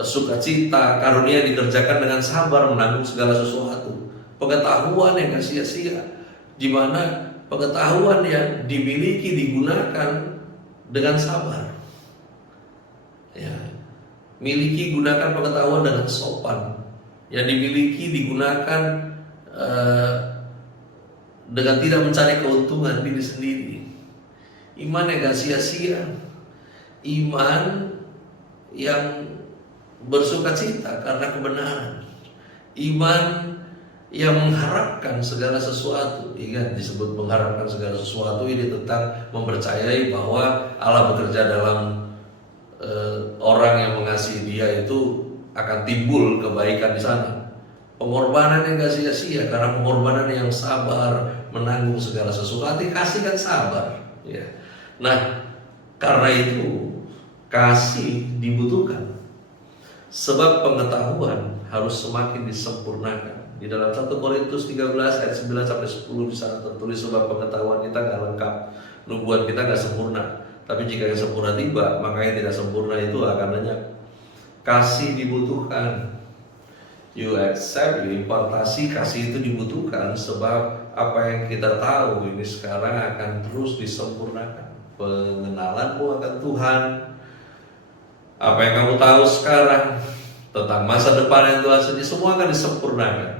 sukacita, karunia yang dikerjakan dengan sabar menanggung segala sesuatu. Pengetahuan yang gak sia-sia, di mana pengetahuan yang dimiliki digunakan dengan sabar, ya. Miliki, gunakan pengetahuan dengan sopan. Yang dimiliki digunakan dengan tidak mencari keuntungan diri sendiri. Iman yang gak sia-sia, iman yang bersukacita karena kebenaran, iman yang mengharapkan segala sesuatu. Ingat, disebut mengharapkan segala sesuatu ini tentang mempercayai bahwa Allah bekerja dalam orang yang mengasihi dia itu akan timbul kebaikan di sana. Pengorbanan yang gak sia-sia, karena pengorbanan yang sabar menanggung segala sesuatu. Kasih kan sabar, ya. Nah, karena itu kasih dibutuhkan. Sebab pengetahuan harus semakin disempurnakan. Di dalam 1 Korintus 13 ayat 9 sampai 10 di sana tertulis, sebab pengetahuan kita gak lengkap, nubuat kita gak sempurna. Tapi jika yang sempurna tiba, maka yang tidak sempurna itu akan lenyap. Kasih dibutuhkan. You accept, you impartasi, kasih itu dibutuhkan. Sebab apa yang kita tahu ini sekarang akan terus disempurnakan. Pengenalanmu akan Tuhan, apa yang kamu tahu sekarang tentang masa depan yang Tuhan sendiri, semua akan disempurnakan.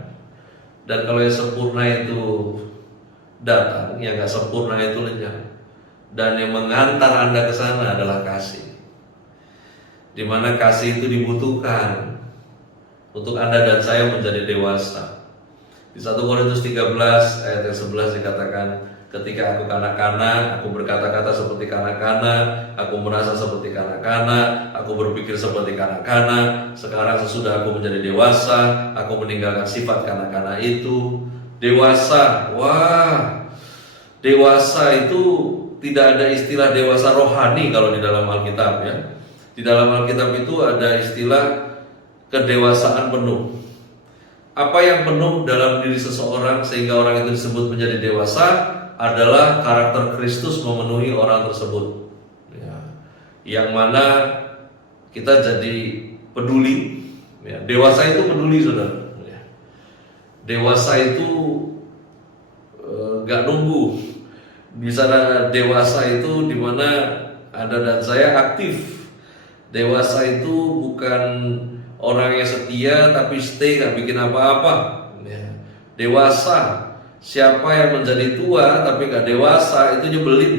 Dan kalau yang sempurna itu datang, yang gak sempurna itu lenyap. Dan yang mengantar Anda ke sana adalah kasih. Di mana kasih itu dibutuhkan untuk Anda dan saya menjadi dewasa. Di 1 Korintus 13 ayat yang 11 dikatakan, ketika aku kanak-kanak, aku berkata-kata seperti kanak-kanak, aku merasa seperti kanak-kanak, aku berpikir seperti kanak-kanak. Sekarang sesudah aku menjadi dewasa, aku meninggalkan sifat kanak-kanak itu. Dewasa, wah, dewasa itu tidak ada istilah dewasa rohani kalau di dalam Alkitab, ya. Di dalam Alkitab itu ada istilah kedewasaan penuh. Apa yang penuh dalam diri seseorang sehingga orang itu disebut menjadi dewasa adalah karakter Kristus memenuhi orang tersebut, ya. Yang mana kita jadi peduli, ya. Dewasa itu peduli, saudara, ya. Dewasa itu gak nunggu. Di sana dewasa itu dimana Anda dan saya aktif. Dewasa itu bukan orang yang setia tapi stay gak bikin apa-apa, ya. Dewasa, siapa yang menjadi tua tapi gak dewasa itu nyebelin.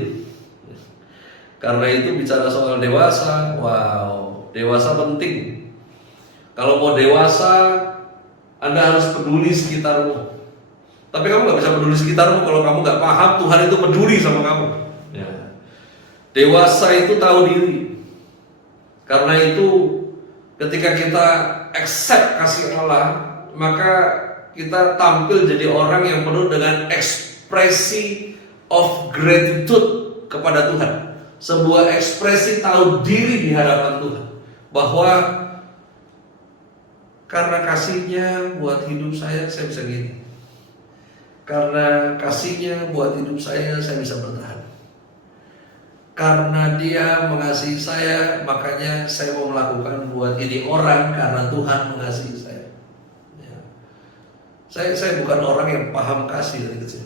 Karena itu bicara soal dewasa, wow, dewasa penting. Kalau mau dewasa, Anda harus peduli sekitarmu. Tapi kamu gak bisa peduli sekitarmu kalau kamu gak paham Tuhan itu peduli sama kamu, ya. Dewasa itu tahu diri. Karena itu ketika kita accept kasih Allah, maka kita tampil jadi orang yang penuh dengan ekspresi of gratitude kepada Tuhan. Sebuah ekspresi tahu diri di hadapan Tuhan, bahwa karena kasihnya buat hidup saya bisa gini. Karena kasihnya buat hidup saya bisa bertahan. Karena dia mengasihi saya, makanya saya mau melakukan buat ini orang karena Tuhan mengasihi saya, ya. Saya bukan orang yang paham kasih dari kecil.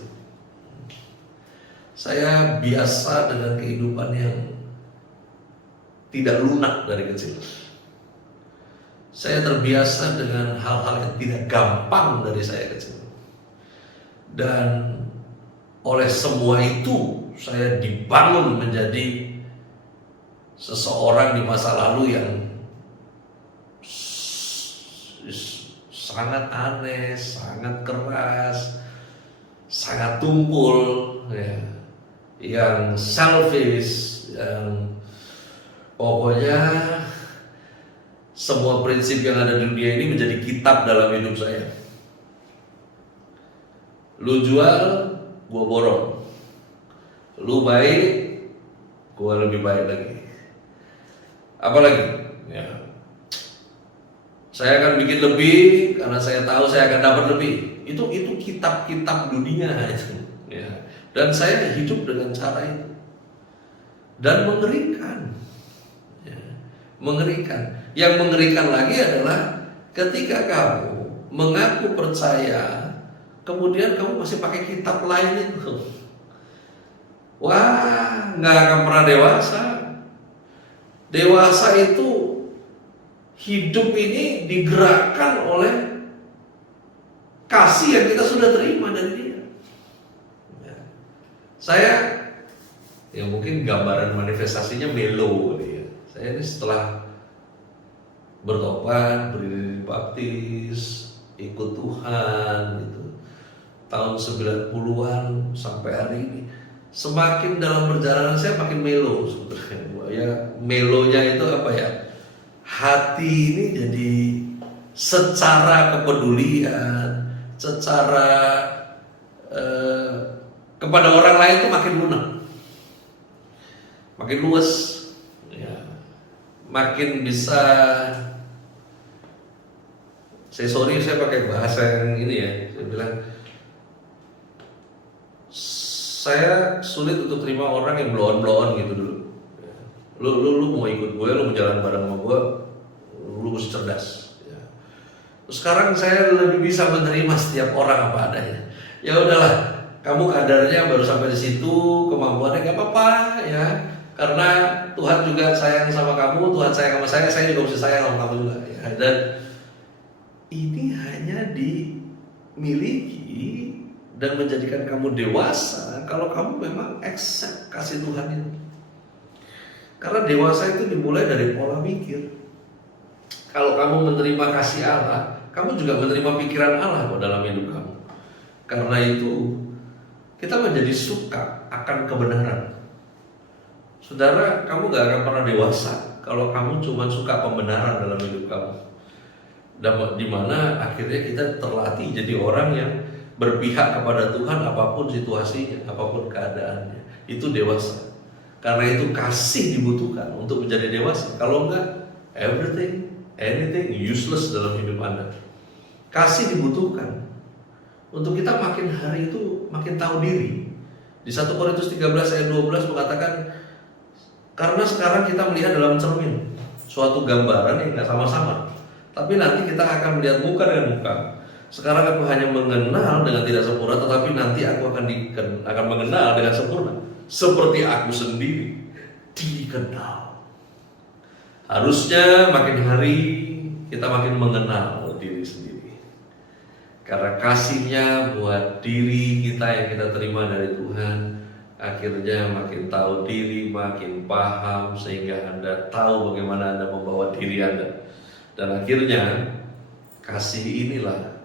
Saya biasa dengan kehidupan yang tidak lunak dari kecil. Saya terbiasa dengan hal-hal yang tidak gampang dari saya kecil. Dan oleh semua itu saya dibangun menjadi seseorang di masa lalu yang sangat aneh, sangat keras, sangat tumpul, ya. Yang selfish, yang pokoknya semua prinsip yang ada di dunia ini menjadi kitab dalam hidup saya. Lu jual, gua borong. Lu baik, gua lebih baik lagi. Apalagi, ya. Saya akan bikin lebih karena saya tahu saya akan dapat lebih. Itu kitab-kitab dunia itu, ya. Dan saya hidup dengan cara itu. Dan mengerikan, ya. Mengerikan. Yang mengerikan lagi adalah ketika kamu mengaku percaya, kemudian kamu masih pakai kitab lain itu. Wah, nggak akan pernah dewasa. Dewasa itu hidup ini digerakkan oleh kasih yang kita sudah terima dari Dia. Ya. Saya, ya mungkin gambaran manifestasinya melo, ya. Saya ini setelah bertobat, berdiri baptis, ikut Tuhan, gitu, tahun 90-an sampai hari ini, semakin dalam perjalanan saya makin melo sebetulnya. Ya, melonya itu apa ya? Hati ini jadi secara kepedulian, secara kepada orang lain itu makin lunak, makin luas, ya, makin bisa. Saya pakai bahasa yang ini ya, saya bilang saya sulit untuk terima orang yang blow-on gitu dulu. Lu mau ikut gue, lu mau jalan bareng sama gue, lu harus cerdas. Ya. Sekarang saya lebih bisa menerima setiap orang apa adanya. Ya udahlah, kamu kadarnya baru sampai di situ, kemampuannya nggak apa-apa ya. Karena Tuhan juga sayang sama kamu, Tuhan sayang sama saya juga mesti sayang sama kamu juga. Ya. Dan ini hanya dimiliki dan menjadikan kamu dewasa kalau kamu memang accept kasih Tuhan itu. Karena dewasa itu dimulai dari pola pikir. Kalau kamu menerima kasih Allah, kamu juga menerima pikiran Allah dalam hidup kamu. Karena itu kita menjadi suka akan kebenaran. Saudara, kamu gak akan pernah dewasa kalau kamu cuma suka pembenaran dalam hidup kamu. Dan dimana akhirnya kita terlatih jadi orang yang berpihak kepada Tuhan apapun situasinya, apapun keadaannya. Itu dewasa. Karena itu kasih dibutuhkan untuk menjadi dewasa. Kalau enggak, anything useless dalam hidup Anda. Kasih dibutuhkan untuk kita makin hari itu makin tahu diri. Di 1 Korintus 13 ayat 12 mengatakan, karena sekarang kita melihat dalam cermin suatu gambaran yang enggak sama-sama, tapi nanti kita akan melihat muka dengan muka. Sekarang aku hanya mengenal dengan tidak sempurna, tetapi nanti aku akan mengenal dengan sempurna, seperti aku sendiri dikenal. Harusnya makin hari kita makin mengenal diri sendiri. Karena kasihnya buat diri kita yang kita terima dari Tuhan, akhirnya makin tahu diri, makin paham, sehingga Anda tahu bagaimana Anda membawa diri Anda. Dan akhirnya kasih inilah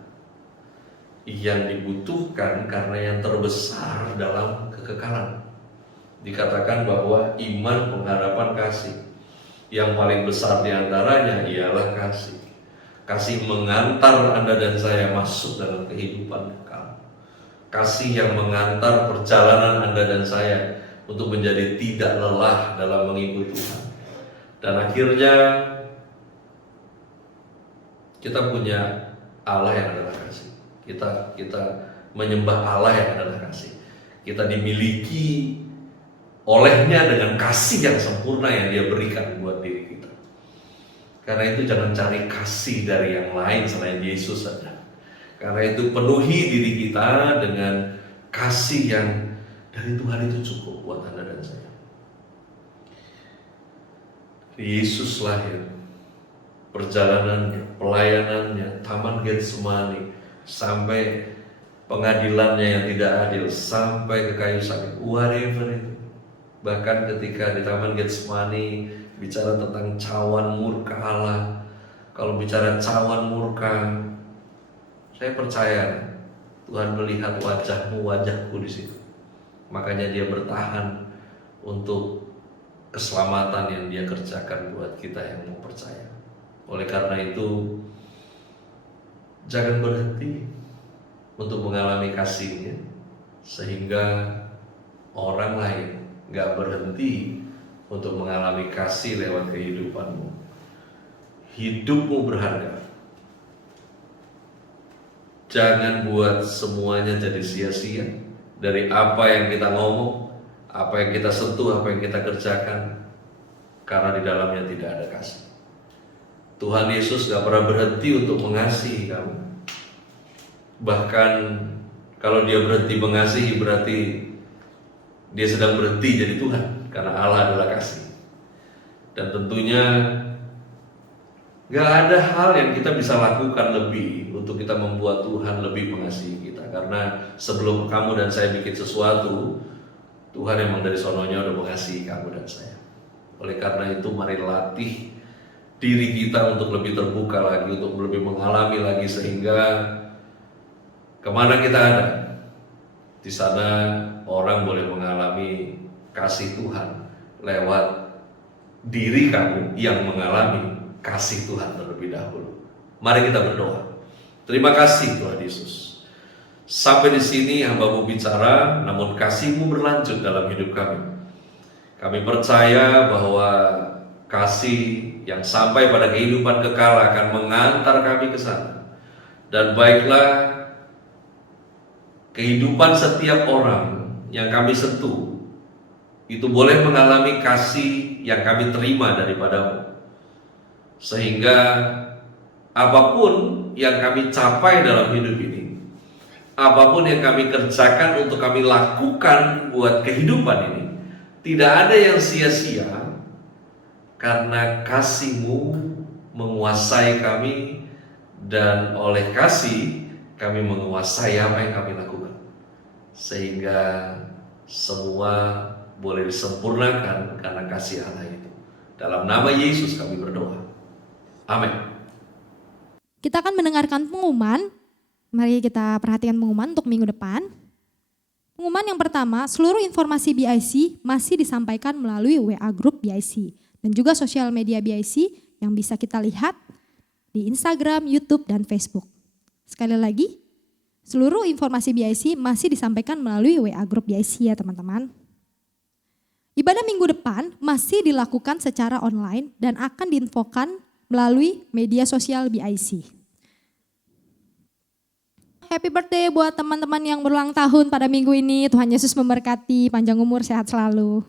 yang dibutuhkan karena yang terbesar dalam kekekalan. Dikatakan bahwa iman, pengharapan, kasih. Yang paling besar diantaranya ialah kasih. Kasih mengantar Anda dan saya masuk dalam kehidupan kekal. Kasih yang mengantar perjalanan Anda dan saya untuk menjadi tidak lelah dalam mengikuti Tuhan. Dan akhirnya kita punya Allah yang adalah kasih. Kita menyembah Allah yang adalah kasih. Kita dimiliki olehnya dengan kasih yang sempurna yang Dia berikan buat diri kita. Karena itu jangan cari kasih dari yang lain selain Yesus saja. Karena itu penuhi diri kita dengan kasih yang dari Tuhan itu cukup buat Anda dan saya. Yesus lahir, perjalanannya, pelayanannya, Taman Getsemani, sampai pengadilannya yang tidak adil, sampai ke kayu salib, whatever itu. Bahkan ketika di Taman Getsemani bicara tentang cawan murka Allah. Kalau bicara cawan murka, saya percaya Tuhan melihat wajahmu, wajahku di situ. Makanya Dia bertahan untuk keselamatan yang Dia kerjakan buat kita yang mau percaya. Oleh karena itu, jangan berhenti untuk mengalami kasih-Nya, sehingga orang lain gak berhenti untuk mengalami kasih lewat kehidupanmu. Hidupmu berharga. Jangan buat semuanya jadi sia-sia. Dari apa yang kita ngomong, apa yang kita sentuh, apa yang kita kerjakan, karena di dalamnya tidak ada kasih. Tuhan Yesus gak pernah berhenti untuk mengasihi kamu. Bahkan kalau Dia berhenti mengasihi, berarti Dia sedang berhenti jadi Tuhan, karena Allah adalah kasih. Dan tentunya gak ada hal yang kita bisa lakukan lebih untuk kita membuat Tuhan lebih mengasihi kita. Karena sebelum kamu dan saya bikin sesuatu, Tuhan emang dari sononya udah mengasihi kamu dan saya. Oleh karena itu mari latih diri kita untuk lebih terbuka lagi, untuk lebih mengalami lagi, sehingga kemana kita ada, Di sana orang boleh mengalami kasih Tuhan lewat diri kamu yang mengalami kasih Tuhan terlebih dahulu. Mari kita berdoa. Terima kasih Tuhan Yesus. Sampai di sini hamba-Mu bicara, namun kasih-Mu berlanjut dalam hidup kami. Kami percaya bahwa kasih yang sampai pada kehidupan kekal akan mengantar kami ke sana. Dan baiklah kehidupan setiap orang yang kami sentuh itu boleh mengalami kasih yang kami terima daripada-Mu, sehingga apapun yang kami capai dalam hidup ini, apapun yang kami kerjakan untuk kami lakukan buat kehidupan ini, tidak ada yang sia-sia, karena kasih-Mu menguasai kami, dan oleh kasih kami menguasai apa yang kami lakukan, sehingga semua boleh disempurnakan karena kasih Allah itu. Dalam nama Yesus kami berdoa. Amin. Kita akan mendengarkan pengumuman. Mari kita perhatikan pengumuman untuk minggu depan. Pengumuman yang pertama, seluruh informasi BIC masih disampaikan melalui WA Group BIC dan juga sosial media BIC yang bisa kita lihat di Instagram, YouTube, dan Facebook. Sekali lagi, seluruh informasi BIC masih disampaikan melalui WA Group BIC ya teman-teman. Ibadah minggu depan masih dilakukan secara online dan akan diinfokan melalui media sosial BIC. Happy birthday buat teman-teman yang berulang tahun pada minggu ini. Tuhan Yesus memberkati, panjang umur, sehat selalu.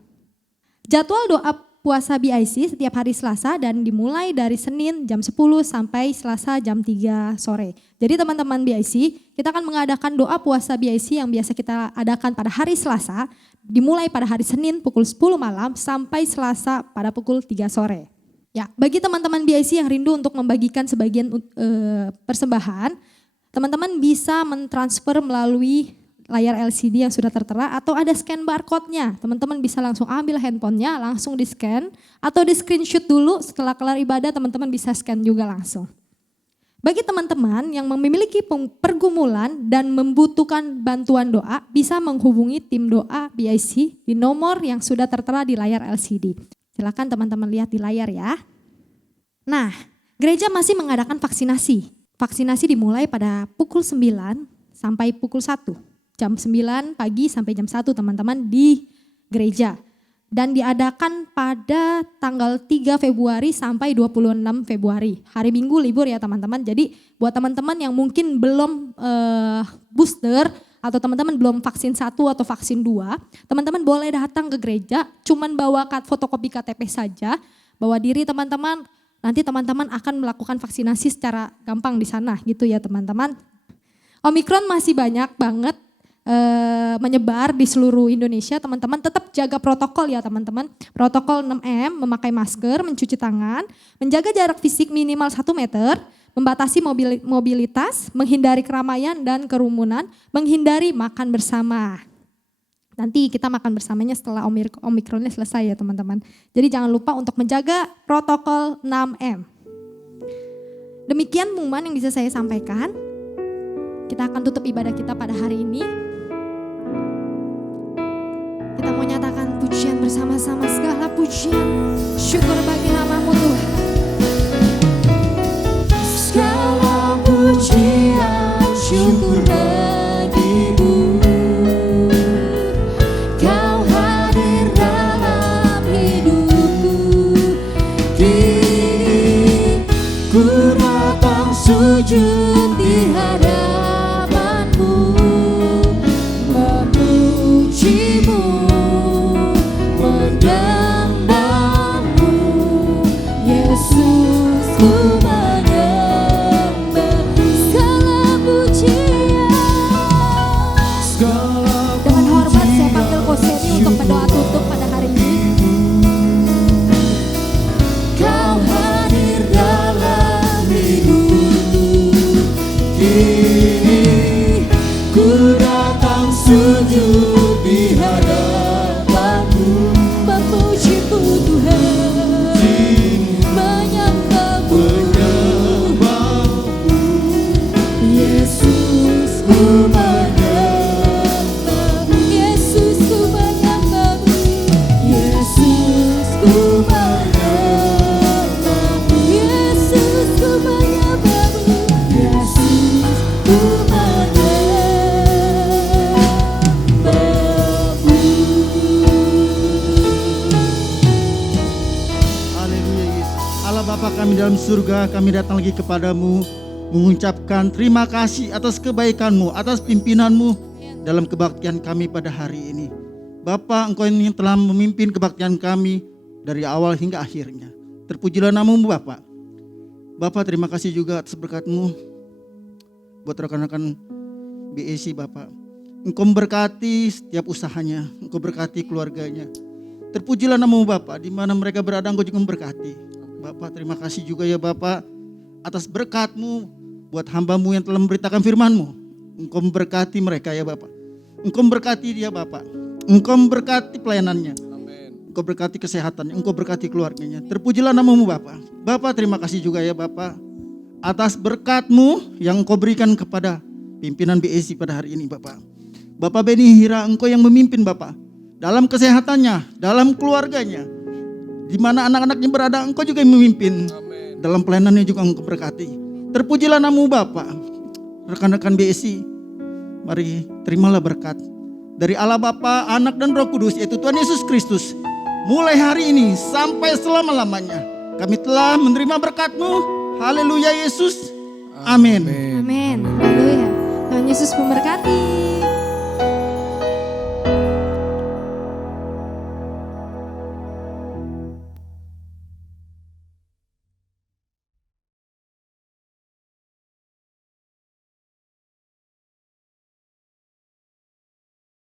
Jadwal doa puasa BIC setiap hari Selasa dan dimulai dari Senin jam 10 sampai Selasa jam 3 sore. Jadi teman-teman BIC, kita akan mengadakan doa puasa BIC yang biasa kita adakan pada hari Selasa, dimulai pada hari Senin pukul 10 malam sampai Selasa pada pukul 3 sore. Ya, bagi teman-teman BIC yang rindu untuk membagikan sebagian persembahan, teman-teman bisa mentransfer melalui layar LCD yang sudah tertera atau ada scan barcode-nya. Teman-teman bisa langsung ambil handphonenya, langsung di scan atau di screenshot dulu, setelah kelar ibadah teman-teman bisa scan juga langsung. Bagi teman-teman yang memiliki pergumulan dan membutuhkan bantuan doa, bisa menghubungi tim doa BIC di nomor yang sudah tertera di layar LCD. Silakan teman-teman lihat di layar ya. Nah, gereja masih mengadakan vaksinasi. Vaksinasi dimulai pada pukul 9 sampai pukul 1. Jam 9 pagi sampai jam 1 teman-teman di gereja. Dan diadakan pada tanggal 3 Februari sampai 26 Februari. Hari Minggu libur ya teman-teman. Jadi buat teman-teman yang mungkin belum booster atau teman-teman belum vaksin 1 atau vaksin 2, teman-teman boleh datang ke gereja, cuman bawa fotokopi KTP saja, bawa diri teman-teman, nanti teman-teman akan melakukan vaksinasi secara gampang di sana gitu ya teman-teman. Omikron masih banyak banget menyebar di seluruh Indonesia, teman-teman tetap jaga protokol ya teman-teman. Protokol 6M, memakai masker, mencuci tangan, menjaga jarak fisik minimal 1 meter, membatasi mobilitas, menghindari keramaian dan kerumunan, menghindari makan bersama. Nanti kita makan bersamanya setelah Omikronnya selesai ya teman-teman. Jadi jangan lupa untuk menjaga protokol 6M. Demikian pengumuman yang bisa saya sampaikan. Kita akan tutup ibadah kita pada hari ini. Kita mau nyatakan pujian bersama-sama, segala pujian, syukur bagi nama-Mu Tuhan. Segala pujian, syukur bagi-Mu. Kau hadir dalam hidupku. Kini ku datang sujud di hadapan-Mu, memuji-Mu, menyembah-Mu, Yesus ku menyembah. Segala pujian. Dengan hormat saya panggil Koseni untuk berdoa tutup pada hari ini. Kau hadir dalam hidupku. Kini ku datang sujud di hadapan-Mu, memuji-Mu Tuhan, menyembah-Mu. kami dalam surga, kami datang lagi kepadamu mengucapkan terima kasih atas kebaikanmu, atas pimpinanmu dalam kebaktian kami pada hari ini. Bapa, Engkau yang telah memimpin kebaktian kami dari awal hingga akhirnya. Terpujilah namamu Bapa. Bapa, terima kasih juga atas berkat-Mu buat rekan-rekan BEC Bapa. Engkau memberkati setiap usahanya, Engkau berkati keluarganya. Terpujilah namamu Bapa, di mana mereka berada Engkau juga memberkati. Bapak, terima kasih juga ya Bapak atas berkat-Mu buat hamba-Mu yang telah memberitakan firman-Mu. Engkau memberkati mereka ya Bapak. Engkau memberkati dia Bapak. Engkau memberkati pelayanannya. Engkau berkati kesehatannya, Engkau berkati keluarganya. Terpujilah namamu Bapak. Bapak, terima kasih juga ya Bapak atas berkat-Mu yang Engkau berikan kepada pimpinan BEC pada hari ini Bapak. Bapak Beni Hira, Engkau yang memimpin Bapak dalam kesehatannya, dalam keluarganya, di mana anak-anaknya berada, Engkau juga yang memimpin. Dalam pelayanannya juga Engkau berkati. Terpujilah namamu Bapak. Rekan-rekan BEC, mari terimalah berkat dari Allah Bapa, Anak dan Roh Kudus, yaitu Tuhan Yesus Kristus. Mulai hari ini sampai selama-lamanya kami telah menerima berkat-Mu. Haleluya Yesus. Amin. Amin. Haleluya. Tuhan Yesus memberkati.